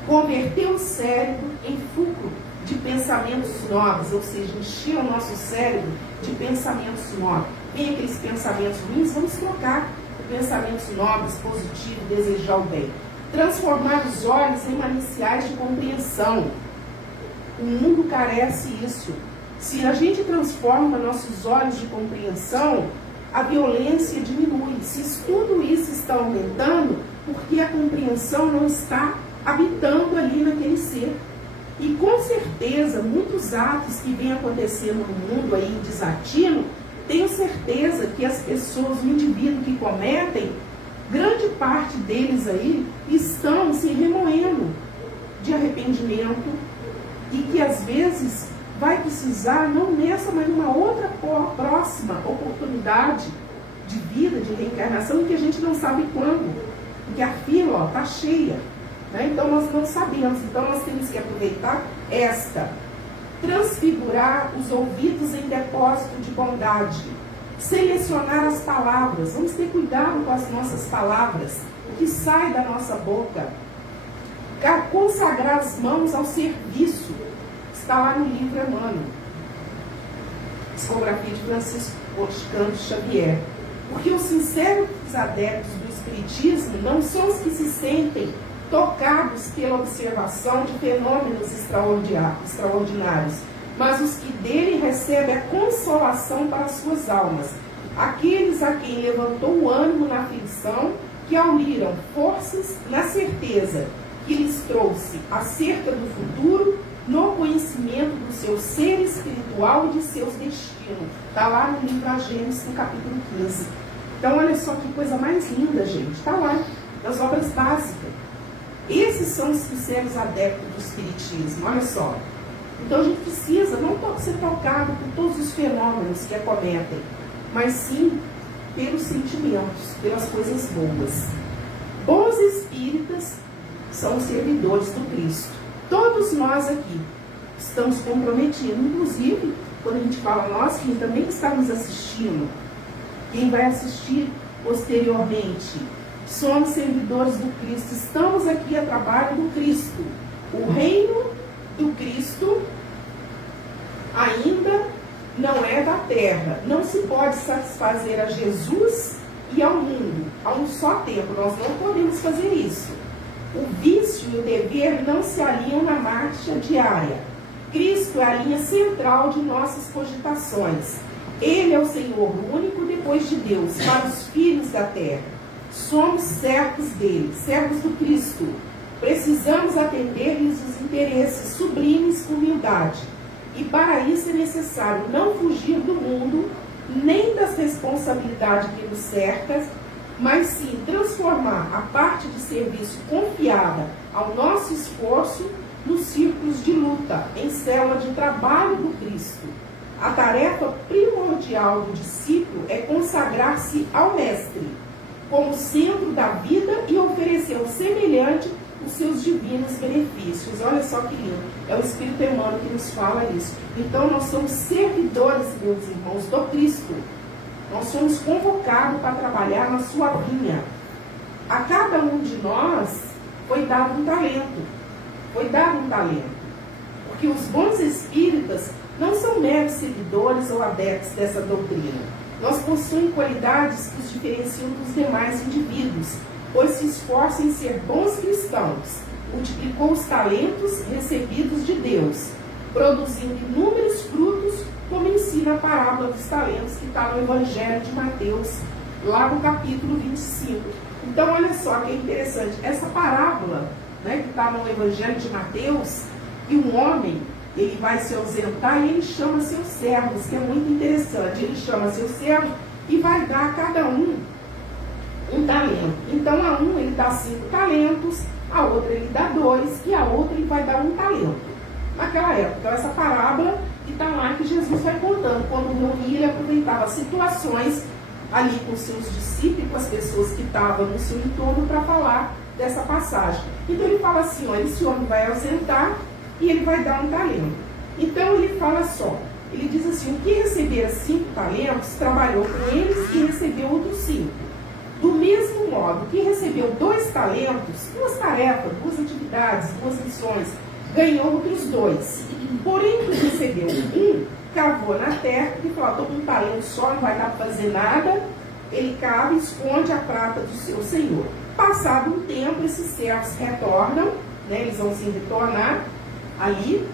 Converter o cérebro em fulcro de pensamentos nobres, ou seja, encher o nosso cérebro de pensamentos nobres. Tem aqueles pensamentos ruins, vamos trocar por pensamentos nobres, positivos, desejar o bem. Transformar os olhos em mananciais de compreensão. O mundo carece disso. Se a gente transforma nossos olhos de compreensão, a violência diminui. Se tudo isso está aumentando, porque a compreensão não está habitando ali naquele ser. E com certeza, muitos atos que vêm acontecendo no mundo aí desatino, tenho certeza que as pessoas, o indivíduo que cometem, grande parte deles aí estão se remoendo de arrependimento e que às vezes vai precisar, não nessa, mas numa outra próxima oportunidade de vida, de reencarnação, que a gente não sabe quando, porque a fila está cheia. Né? Então nós não sabemos, então nós temos que aproveitar esta. Transfigurar os ouvidos em depósito de bondade. Selecionar as palavras. Vamos ter cuidado com as nossas palavras, o que sai da nossa boca. Consagrar as mãos ao serviço. Está lá no livro Emmanuel. Psicografia de Francisco Campos Xavier. Porque os sinceros adeptos do Espiritismo não são os que se sentem tocados pela observação de fenômenos extraordinários, mas os que dele recebem a consolação para as suas almas, aqueles a quem levantou o ânimo na aflição, que auliram forças na certeza que lhes trouxe acerca do futuro, no conhecimento do seu ser espiritual e de seus destinos. Está lá no livro A Gênesis, no capítulo 15. Então olha só que coisa mais linda, gente. Está lá, nas obras básicas. Esses são os sinceros adeptos do Espiritismo, olha só. Então a gente precisa não ser tocado por todos os fenômenos que acometem, mas sim pelos sentimentos, pelas coisas boas. Bons espíritas são os servidores do Cristo. Todos nós aqui estamos comprometidos, inclusive, quando a gente fala nós, quem também está nos assistindo, quem vai assistir posteriormente, somos servidores do Cristo, estamos aqui a trabalho do Cristo. O reino do Cristo ainda não é da terra. Não se pode satisfazer a Jesus e ao mundo a um só tempo. Nós não podemos fazer isso. O vício e o dever não se alinham na marcha diária. Cristo é a linha central de nossas cogitações. Ele é o Senhor único depois de Deus para os filhos da terra. Somos servos dele, servos do Cristo. Precisamos atender-lhes os interesses sublimes com humildade. E para isso é necessário não fugir do mundo, nem das responsabilidades que nos cercam, mas sim transformar a parte de serviço confiada ao nosso esforço nos círculos de luta, em célula de trabalho do Cristo. A tarefa primordial do discípulo é consagrar-se ao Mestre como centro da vida e oferecer ao semelhante os seus divinos benefícios. Olha só que lindo. É o Espírito Emmanuel que nos fala isso. Então nós somos servidores, meus irmãos, do Cristo. Nós somos convocados para trabalhar na sua vinha. A cada um de nós foi dado um talento. Foi dado um talento. Porque os bons espíritas não são meros seguidores ou adeptos dessa doutrina. Nós possuímos qualidades que os diferenciam dos demais indivíduos, pois se esforçam em ser bons cristãos. Multiplicou os talentos recebidos de Deus, produzindo inúmeros frutos, como ensina a parábola dos talentos, que está no Evangelho de Mateus, lá no capítulo 25. Então, olha só que é interessante. Essa parábola, né, que está no Evangelho de Mateus, e um homem, ele vai se ausentar e ele chama seus servos, que é muito interessante. Ele chama seus servos e vai dar a cada um talento. Então, a um ele dá 5 talentos, a outra ele dá 2 e a outra ele vai dar 1 talento. Naquela época, então, essa parábola que está lá, que Jesus vai contando. Quando reunia, ele aproveitava situações ali com seus discípulos, com as pessoas que estavam no seu entorno, para falar dessa passagem. Então, ele fala assim, olha, esse homem vai ausentar e ele vai dar 1 talento. Então, ele fala só, ele diz assim, o que recebera 5 talentos, trabalhou com eles e recebeu outros 5. Do mesmo modo, que recebeu 2 talentos, 2 tarefas, 2 atividades, 2 missões, ganhou outros 2. Porém, que recebeu 1, cavou na terra, e falou, estou com 1 talento só, não vai dar para fazer nada. Ele cava e esconde a prata do seu senhor. Passado um tempo, esses servos retornam, né, eles vão se retornar ali,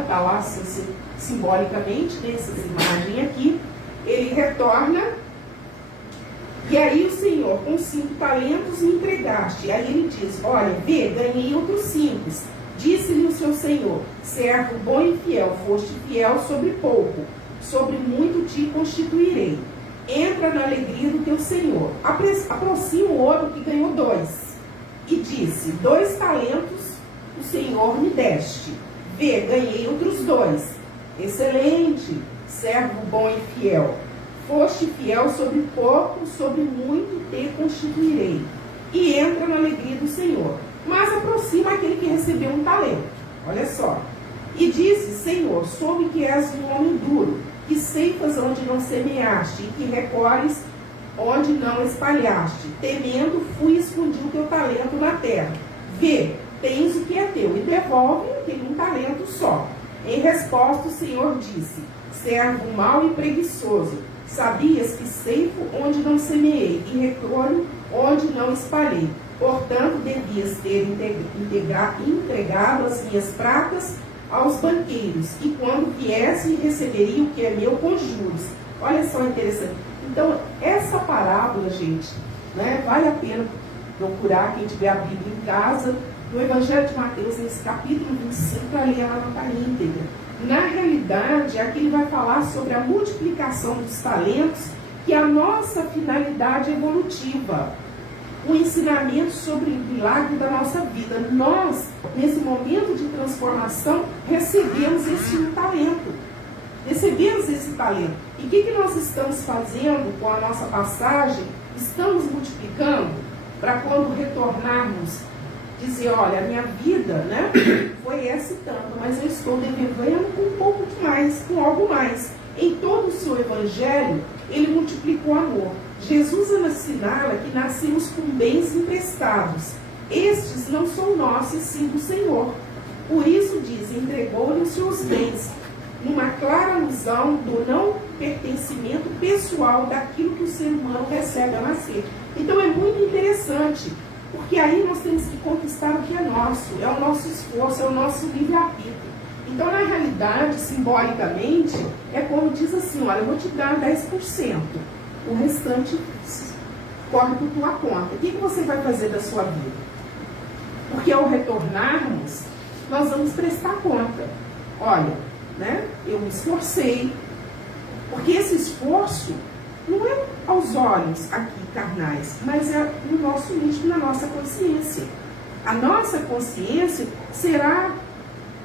está lá assim, simbolicamente, nessas imagens aqui. Ele retorna, e aí o Senhor, com 5 talentos me entregaste. Aí ele diz, olha, vê, ganhei outros 5. Disse-lhe o seu Senhor, servo bom e fiel, foste fiel sobre pouco, sobre muito te constituirei. Entra na alegria do teu Senhor. Aproxima o outro que ganhou 2. E disse, 2 talentos o Senhor me deste. Vê, ganhei outros 2. Excelente, servo bom e fiel. Foste fiel sobre pouco, sobre muito te constituirei. E entra na alegria do Senhor. Mas aproxima aquele que recebeu 1 talento. Olha só. E disse, Senhor, soube que és um homem duro, que ceifas onde não semeaste, e que recolhes onde não espalhaste. Temendo, fui e escondi o teu talento na terra. Vê, tens o que é teu, e devolve aquele 1 talento só. Em resposta, o Senhor disse, servo mau e preguiçoso, sabias que ceifo onde não semeei, e recolho onde não espalhei. Portanto, devias ter entregado as minhas pratas aos banqueiros, e quando viesse, receberia o que é meu com juros. Olha só, interessante. Então, essa parábola, gente, né, vale a pena procurar, quem tiver a Bíblia em casa, no Evangelho de Mateus, nesse capítulo 25, para ler ela na íntegra. Na realidade, aqui ele vai falar sobre a multiplicação dos talentos, que é a nossa finalidade evolutiva. O ensinamento sobre o milagre da nossa vida. Nós, nesse momento de transformação, recebemos esse talento. Recebemos esse talento. E o que nós estamos fazendo com a nossa passagem? Estamos multiplicando para quando retornarmos, dizer, olha, a minha vida, né, foi esse tanto, mas eu estou devendo com um pouco mais, com algo mais. Em todo o seu evangelho, ele multiplicou amor. Jesus assinala que nascemos com bens emprestados. Estes não são nossos, sim do Senhor. Por isso diz, entregou-lhe os seus bens, numa clara alusão do não pertencimento pessoal daquilo que o ser humano recebe ao nascer. Então é muito interessante, porque aí nós temos que conquistar o que é nosso, é o nosso esforço, é o nosso livre-arbítrio. Então, na realidade, simbolicamente, é como diz assim, olha, eu vou te dar 10%, o restante corre por tua conta. O que você vai fazer da sua vida? Porque ao retornarmos, nós vamos prestar conta. Olha, né, eu me esforcei, porque esse esforço não é aos olhos aqui carnais, mas é no nosso íntimo, na nossa consciência. A nossa consciência será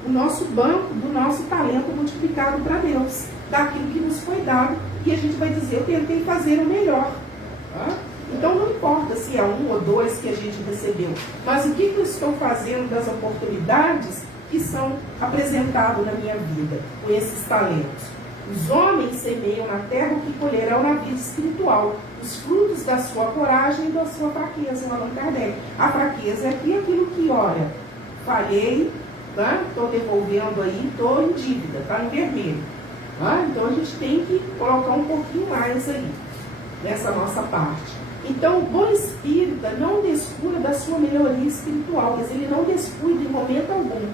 o nosso banco do nosso talento multiplicado para Deus, daquilo que nos foi dado, e a gente vai dizer, eu tentei fazer o melhor. Tá? Então não importa se é 1 ou 2 que a gente recebeu, mas o que eu estou fazendo das oportunidades que são apresentadas na minha vida, com esses talentos. Os homens semeiam na terra o que colherão na vida espiritual, os frutos da sua coragem e da sua fraqueza, o Allan Kardec. A fraqueza é aquilo que, olha, falhei, estou devolvendo aí, estou em dívida, está em vermelho. Então a gente tem que colocar um pouquinho mais aí, nessa nossa parte. Então o bom espírita não descuida da sua melhoria espiritual, mas ele não descuida em momento algum.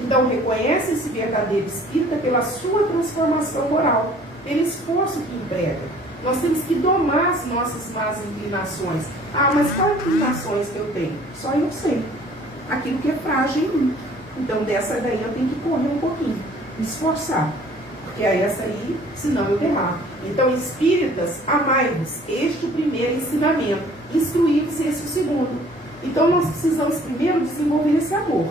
Então reconhece esse verdadeiro espírita pela sua transformação moral, pelo esforço que emprega. Nós temos que domar as nossas más inclinações. Mas quais inclinações que eu tenho? Só eu sei. Aquilo que é frágil em mim. Então dessa daí eu tenho que correr um pouquinho, me esforçar. Porque é essa aí, senão eu derramo. Então, espíritas, amai-vos, este o primeiro ensinamento, instruí-vos, esse o segundo. Então, nós precisamos primeiro desenvolver esse amor.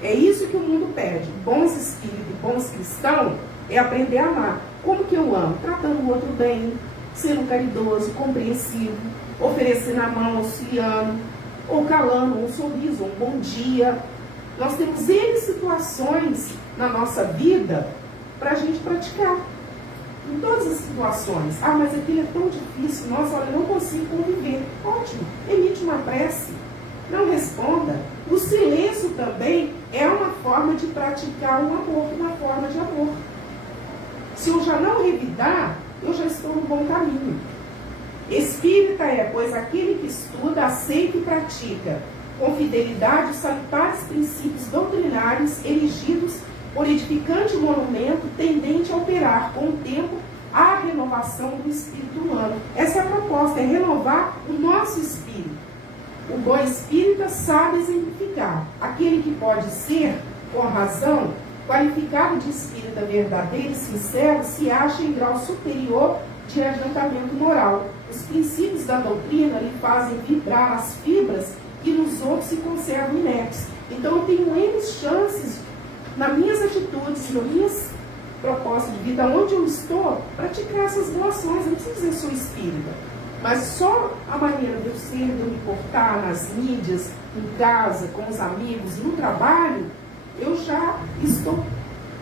É isso que o mundo pede. Bons espíritos, bons cristãos, é aprender a amar. Como que eu amo? Tratando o outro bem, sendo caridoso, compreensivo, oferecendo a mão, auxiliando, ou calando, um sorriso, um bom dia. Nós temos N situações na nossa vida para a gente praticar. Em todas as situações. Mas aquilo é tão difícil. Nossa, olha, eu não consigo conviver. Ótimo. Emite uma prece. Não responda. O silêncio também é uma forma de praticar o amor, uma forma de amor. Se eu já não revidar, eu já estou no bom caminho. Espírita é, pois, aquele que estuda, aceita e pratica com fidelidade os salutares princípios doutrinários erigidos por edificante monumento tendente a operar com o tempo a renovação do espírito humano. Essa é a proposta, é renovar o nosso espírito. O bom espírita sabe exemplificar. Aquele que pode ser, com razão, qualificado de espírita verdadeiro e sincero, se acha em grau superior de adiantamento moral. Os princípios da doutrina lhe fazem vibrar as fibras que nos outros se conservam inertes. Então eu tenho N chances nas minhas atitudes, nas minhas propostas de vida, onde eu estou, praticar essas doações. Não preciso dizer que sou espírita, mas só a maneira de eu ser, de eu me portar nas mídias, em casa, com os amigos, no trabalho, eu já estou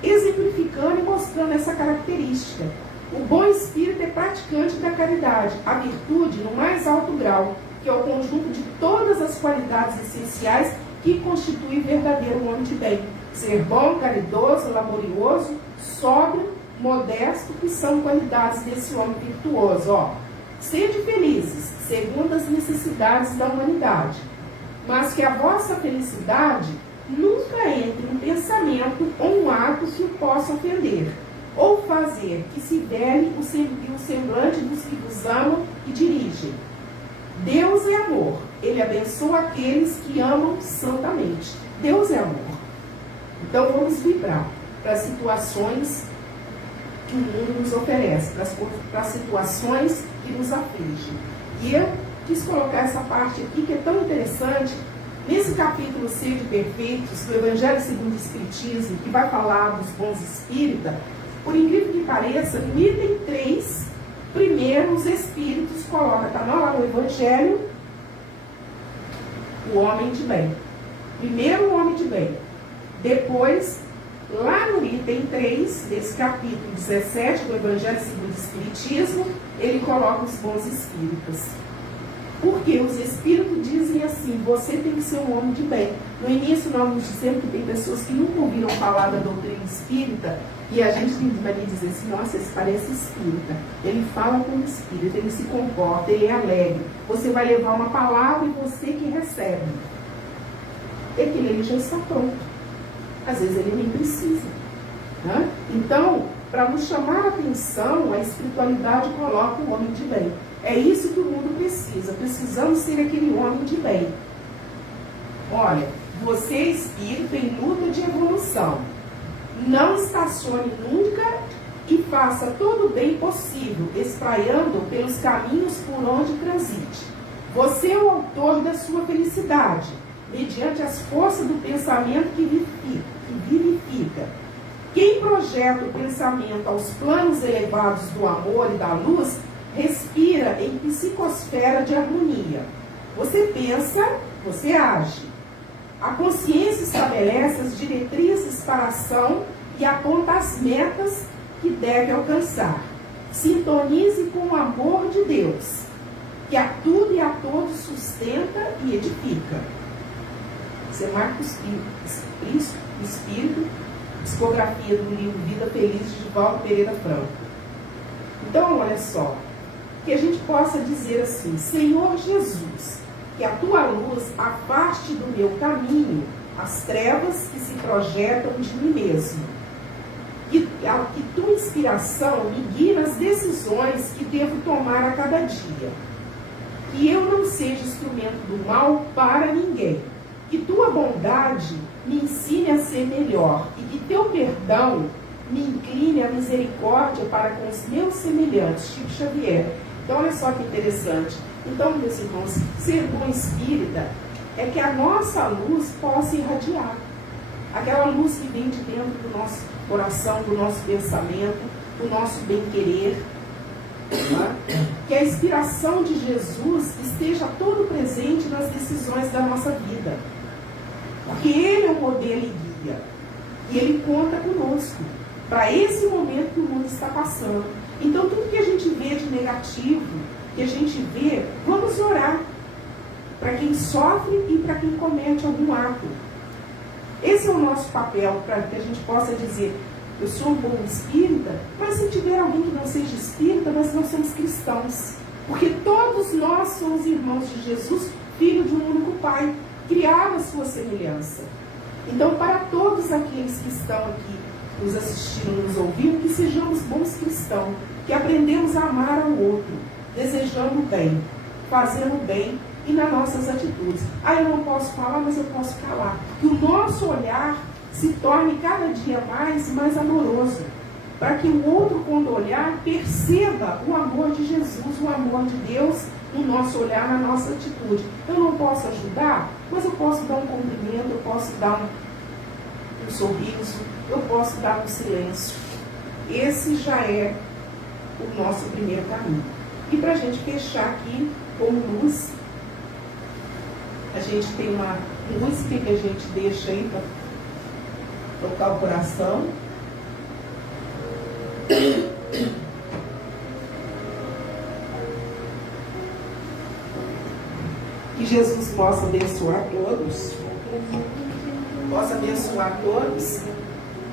exemplificando e mostrando essa característica. O bom espírito é praticante da caridade, a virtude no mais alto grau, que é o conjunto de todas as qualidades essenciais que constituem o verdadeiro homem de bem. Ser bom, caridoso, laborioso, sóbrio, modesto, que são qualidades desse homem virtuoso. Sede felizes, segundo as necessidades da humanidade, mas que a vossa felicidade nunca entre um pensamento ou um ato que o possa ofender, ou fazer que se vele o semblante dos que vos amam e dirigem. Deus é amor, Ele abençoa aqueles que amam santamente. Deus é amor. Então vamos vibrar para as situações que o mundo nos oferece, para as situações que nos afligem. E eu quis colocar essa parte aqui que é tão interessante, nesse capítulo Sede Perfeitos, do Evangelho segundo o Espiritismo, que vai falar dos bons espíritas. Por incrível que pareça, no item 3, primeiro os espíritos colocam, está lá no Evangelho, o homem de bem. Primeiro o homem de bem. Depois, lá no item 3, desse capítulo 17 do Evangelho segundo o Espiritismo, ele coloca os bons espíritas. Porque os espíritos dizem assim, você tem que ser um homem de bem. No início nós nos dizemos que tem pessoas que nunca ouviram falar da doutrina espírita, e a gente vai dizer assim, nossa, esse parece espírita. Ele fala como espírita, ele se comporta, ele é alegre. Você vai levar uma palavra e você que recebe. Aquilo ele já está pronto. Às vezes ele nem precisa. Né? Então, para nos chamar a atenção, a espiritualidade coloca o homem de bem. É isso que o mundo precisa. Precisamos ser aquele homem de bem. Olha, você é espírito em luta de evolução. Não estacione nunca e faça todo o bem possível, espraiando pelos caminhos por onde transite. Você é o autor da sua felicidade, mediante as forças do pensamento que vivifica. Quem projeta o pensamento aos planos elevados do amor e da luz, respira em psicossoma atmosfera de harmonia. Você pensa, você age. A consciência estabelece as diretrizes para a ação e aponta as metas que deve alcançar. Sintonize com o amor de Deus, que a tudo e a todos sustenta e edifica. Isso é Marcos Cristo, Espírito, psicografia do livro Vida Feliz de Divaldo Pereira Franco. Então, olha só, que a gente possa dizer assim: Senhor Jesus, que a tua luz afaste do meu caminho as trevas que se projetam de mim mesmo. Que tua inspiração me guie nas decisões que devo tomar a cada dia. Que eu não seja instrumento do mal para ninguém. Que tua bondade me ensine a ser melhor e que teu perdão me incline à misericórdia para com os meus semelhantes. Chico Xavier. Então, olha só que interessante. Então, meus irmãos, ser bom espírita é que a nossa luz possa irradiar. Aquela luz que vem de dentro do nosso coração, do nosso pensamento, do nosso bem-querer. Que a inspiração de Jesus esteja todo presente nas decisões da nossa vida. Porque Ele é o modelo e guia. E Ele conta conosco para esse momento que o mundo está passando. Então, tudo que a gente vê de negativo, que a gente vê, vamos orar para quem sofre e para quem comete algum ato. Esse é o nosso papel, para que a gente possa dizer: eu sou um bom espírita, mas se tiver alguém que não seja espírita, nós não somos cristãos. Porque todos nós somos irmãos de Jesus, filho de um único Pai, criado à sua semelhança. Então, para todos aqueles que estão aqui nos assistindo, nos ouvindo, que sejamos bons cristãos, que aprendemos a amar ao outro, desejando o bem, fazendo o bem e nas nossas atitudes. Eu não posso falar, mas eu posso calar. Que o nosso olhar se torne cada dia mais amoroso, para que o outro, quando olhar, perceba o amor de Jesus, o amor de Deus no nosso olhar, na nossa atitude. Eu não posso ajudar, mas eu posso dar um cumprimento, eu posso dar um sorriso, eu posso dar um silêncio. Esse já é o nosso primeiro caminho. E para a gente fechar aqui com luz, a gente tem uma música que a gente deixa aí para tocar o coração. Que Jesus possa abençoar todos, possa abençoar todos,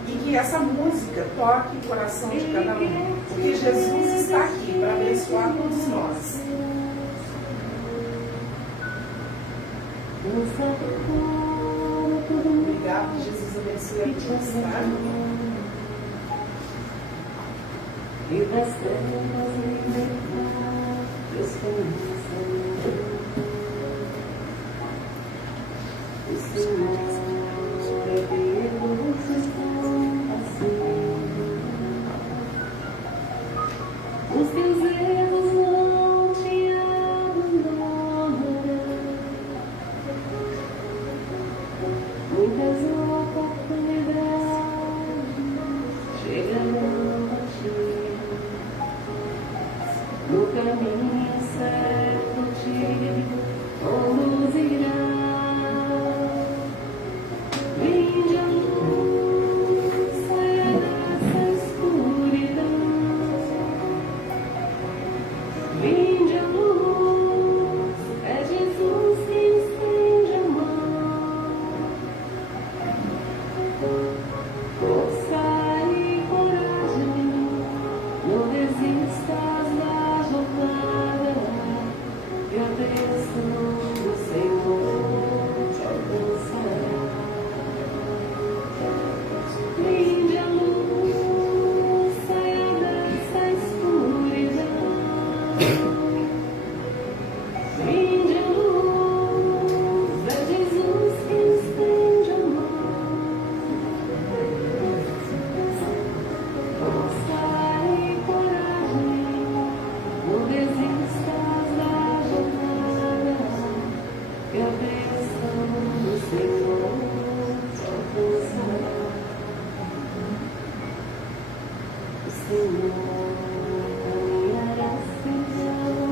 e que essa música toque o coração de cada um, porque Jesus está aqui para abençoar todos nós. Obrigado, que Jesus abençoe a todos, tá? E das trevas libertar Deus começa. O Senhor é Deus, assim. Os teus erros não te abandonarão. Muitas oportunidades chegarão a ti. No caminho certo te conduzirá. Vinde a luz, saia dessa escuridão. Vinde a luz, é Jesus que estende a mão. Força e coragem, não desistas da jornada. E a bênção do Senhor te alcançará. Vinde a luz, saia dessa escuridão. Vinde a luz, é Jesus que estende a mão. Força e coragem, não desistas da jornada, que a bênção do Senhor te alcançará. O Senhor caminhará sempre ao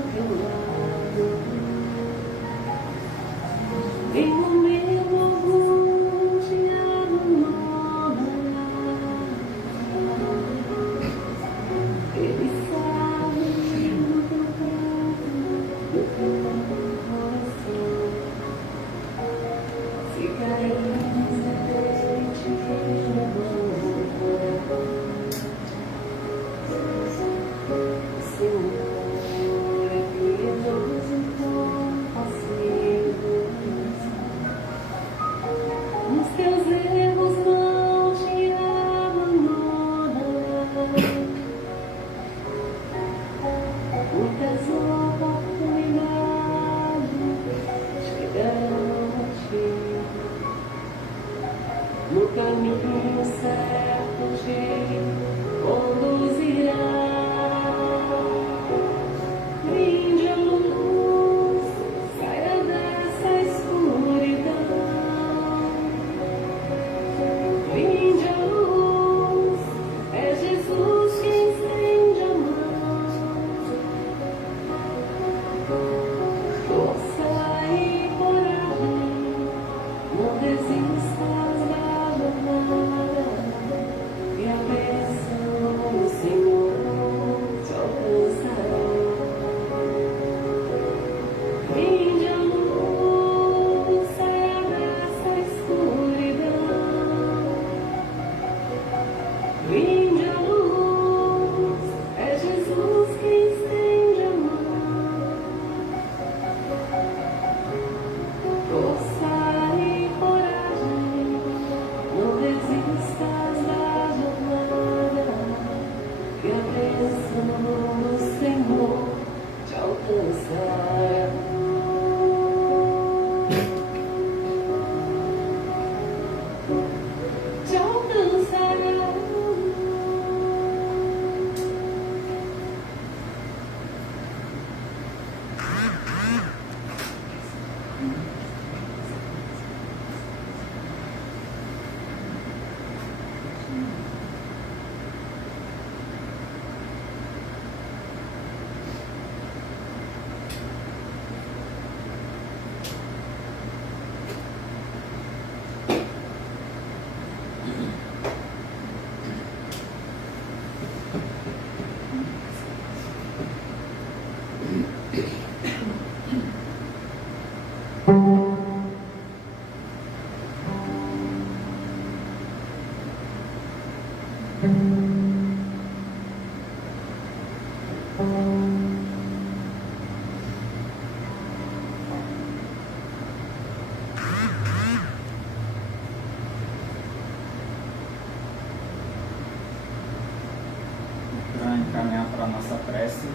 Para encaminhar para a nossa prece,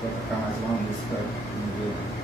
vou tocar mais uma música no violão.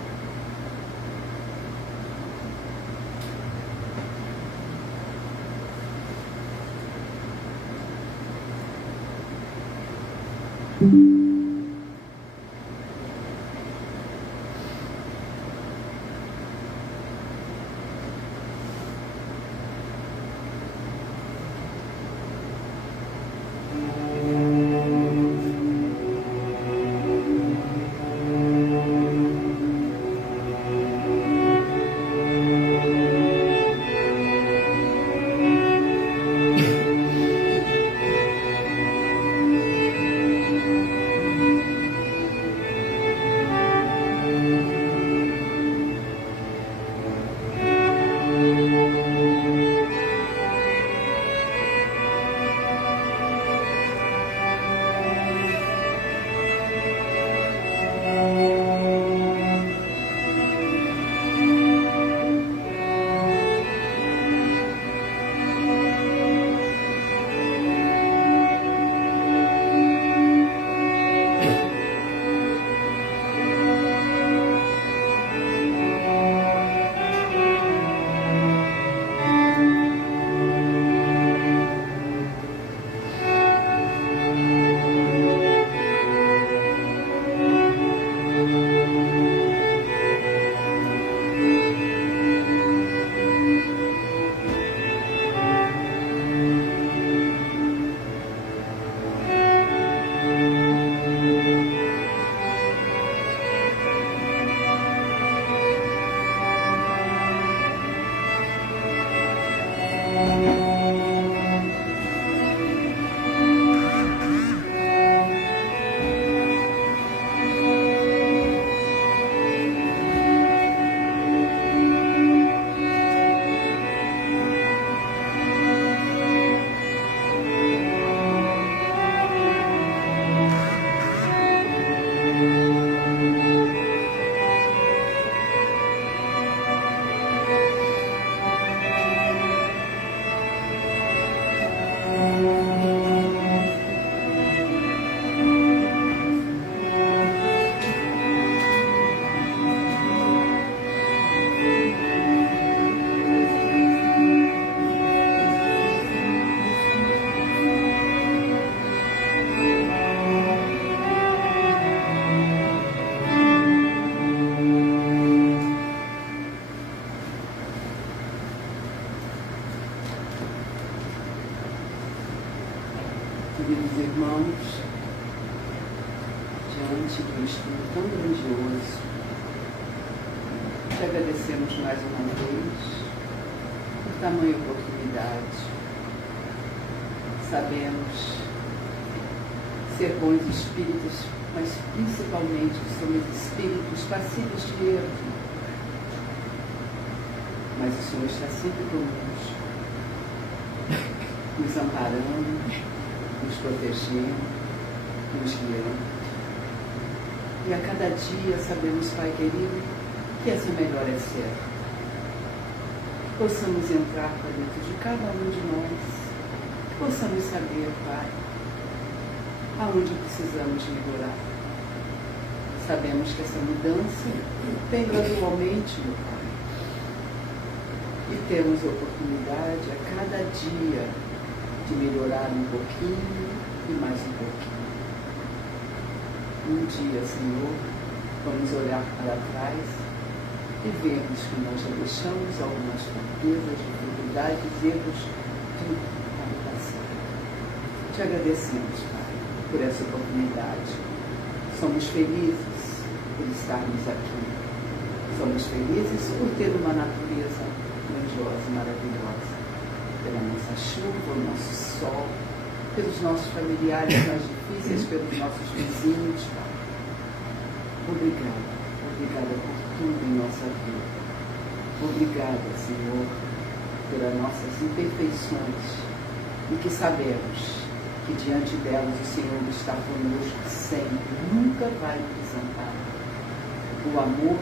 Queridos irmãos, diante de um estudo tão grandioso, te agradecemos mais uma vez por tamanha oportunidade. Sabemos ser bons espíritos, mas principalmente somos espíritos passíveis de erro. Mas o Senhor está sempre conosco, nos amparando, nos protegendo, nos guiando. E a cada dia sabemos, Pai querido, que essa melhor é certa. Que possamos entrar para dentro de cada um de nós, que possamos saber, Pai, aonde precisamos melhorar. Sabemos que essa mudança vem gradualmente, meu Pai. E temos a oportunidade a cada dia de melhorar um pouquinho e mais um pouquinho. Um dia, Senhor, vamos olhar para trás e vermos que nós já deixamos algumas fraquezas, dificuldades, erros, tudo para o passado. Te agradecemos, Pai, por essa oportunidade. Somos felizes por estarmos aqui. Somos felizes por ter uma natureza grandiosa e maravilhosa. Pela nossa chuva, o nosso sol, pelos nossos familiares mais difíceis, pelos nossos vizinhos, Pai. Obrigado. Obrigada por tudo em nossa vida. Obrigada, Senhor, pelas nossas imperfeições e que sabemos que diante delas o Senhor está conosco sempre, nunca vai nos desamparar. O amor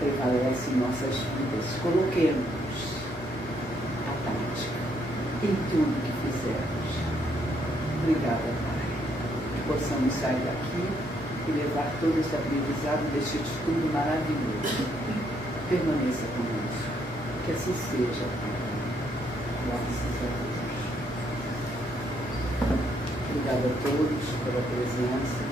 prevalece em nossas vidas. Coloquemos a prática em tudo que fizermos. Obrigada, Pai. Que possamos sair daqui e levar todo esse aprendizado deste estudo maravilhoso. Permaneça conosco. Que assim seja, Pai. Graças a Deus. Obrigada a todos pela presença.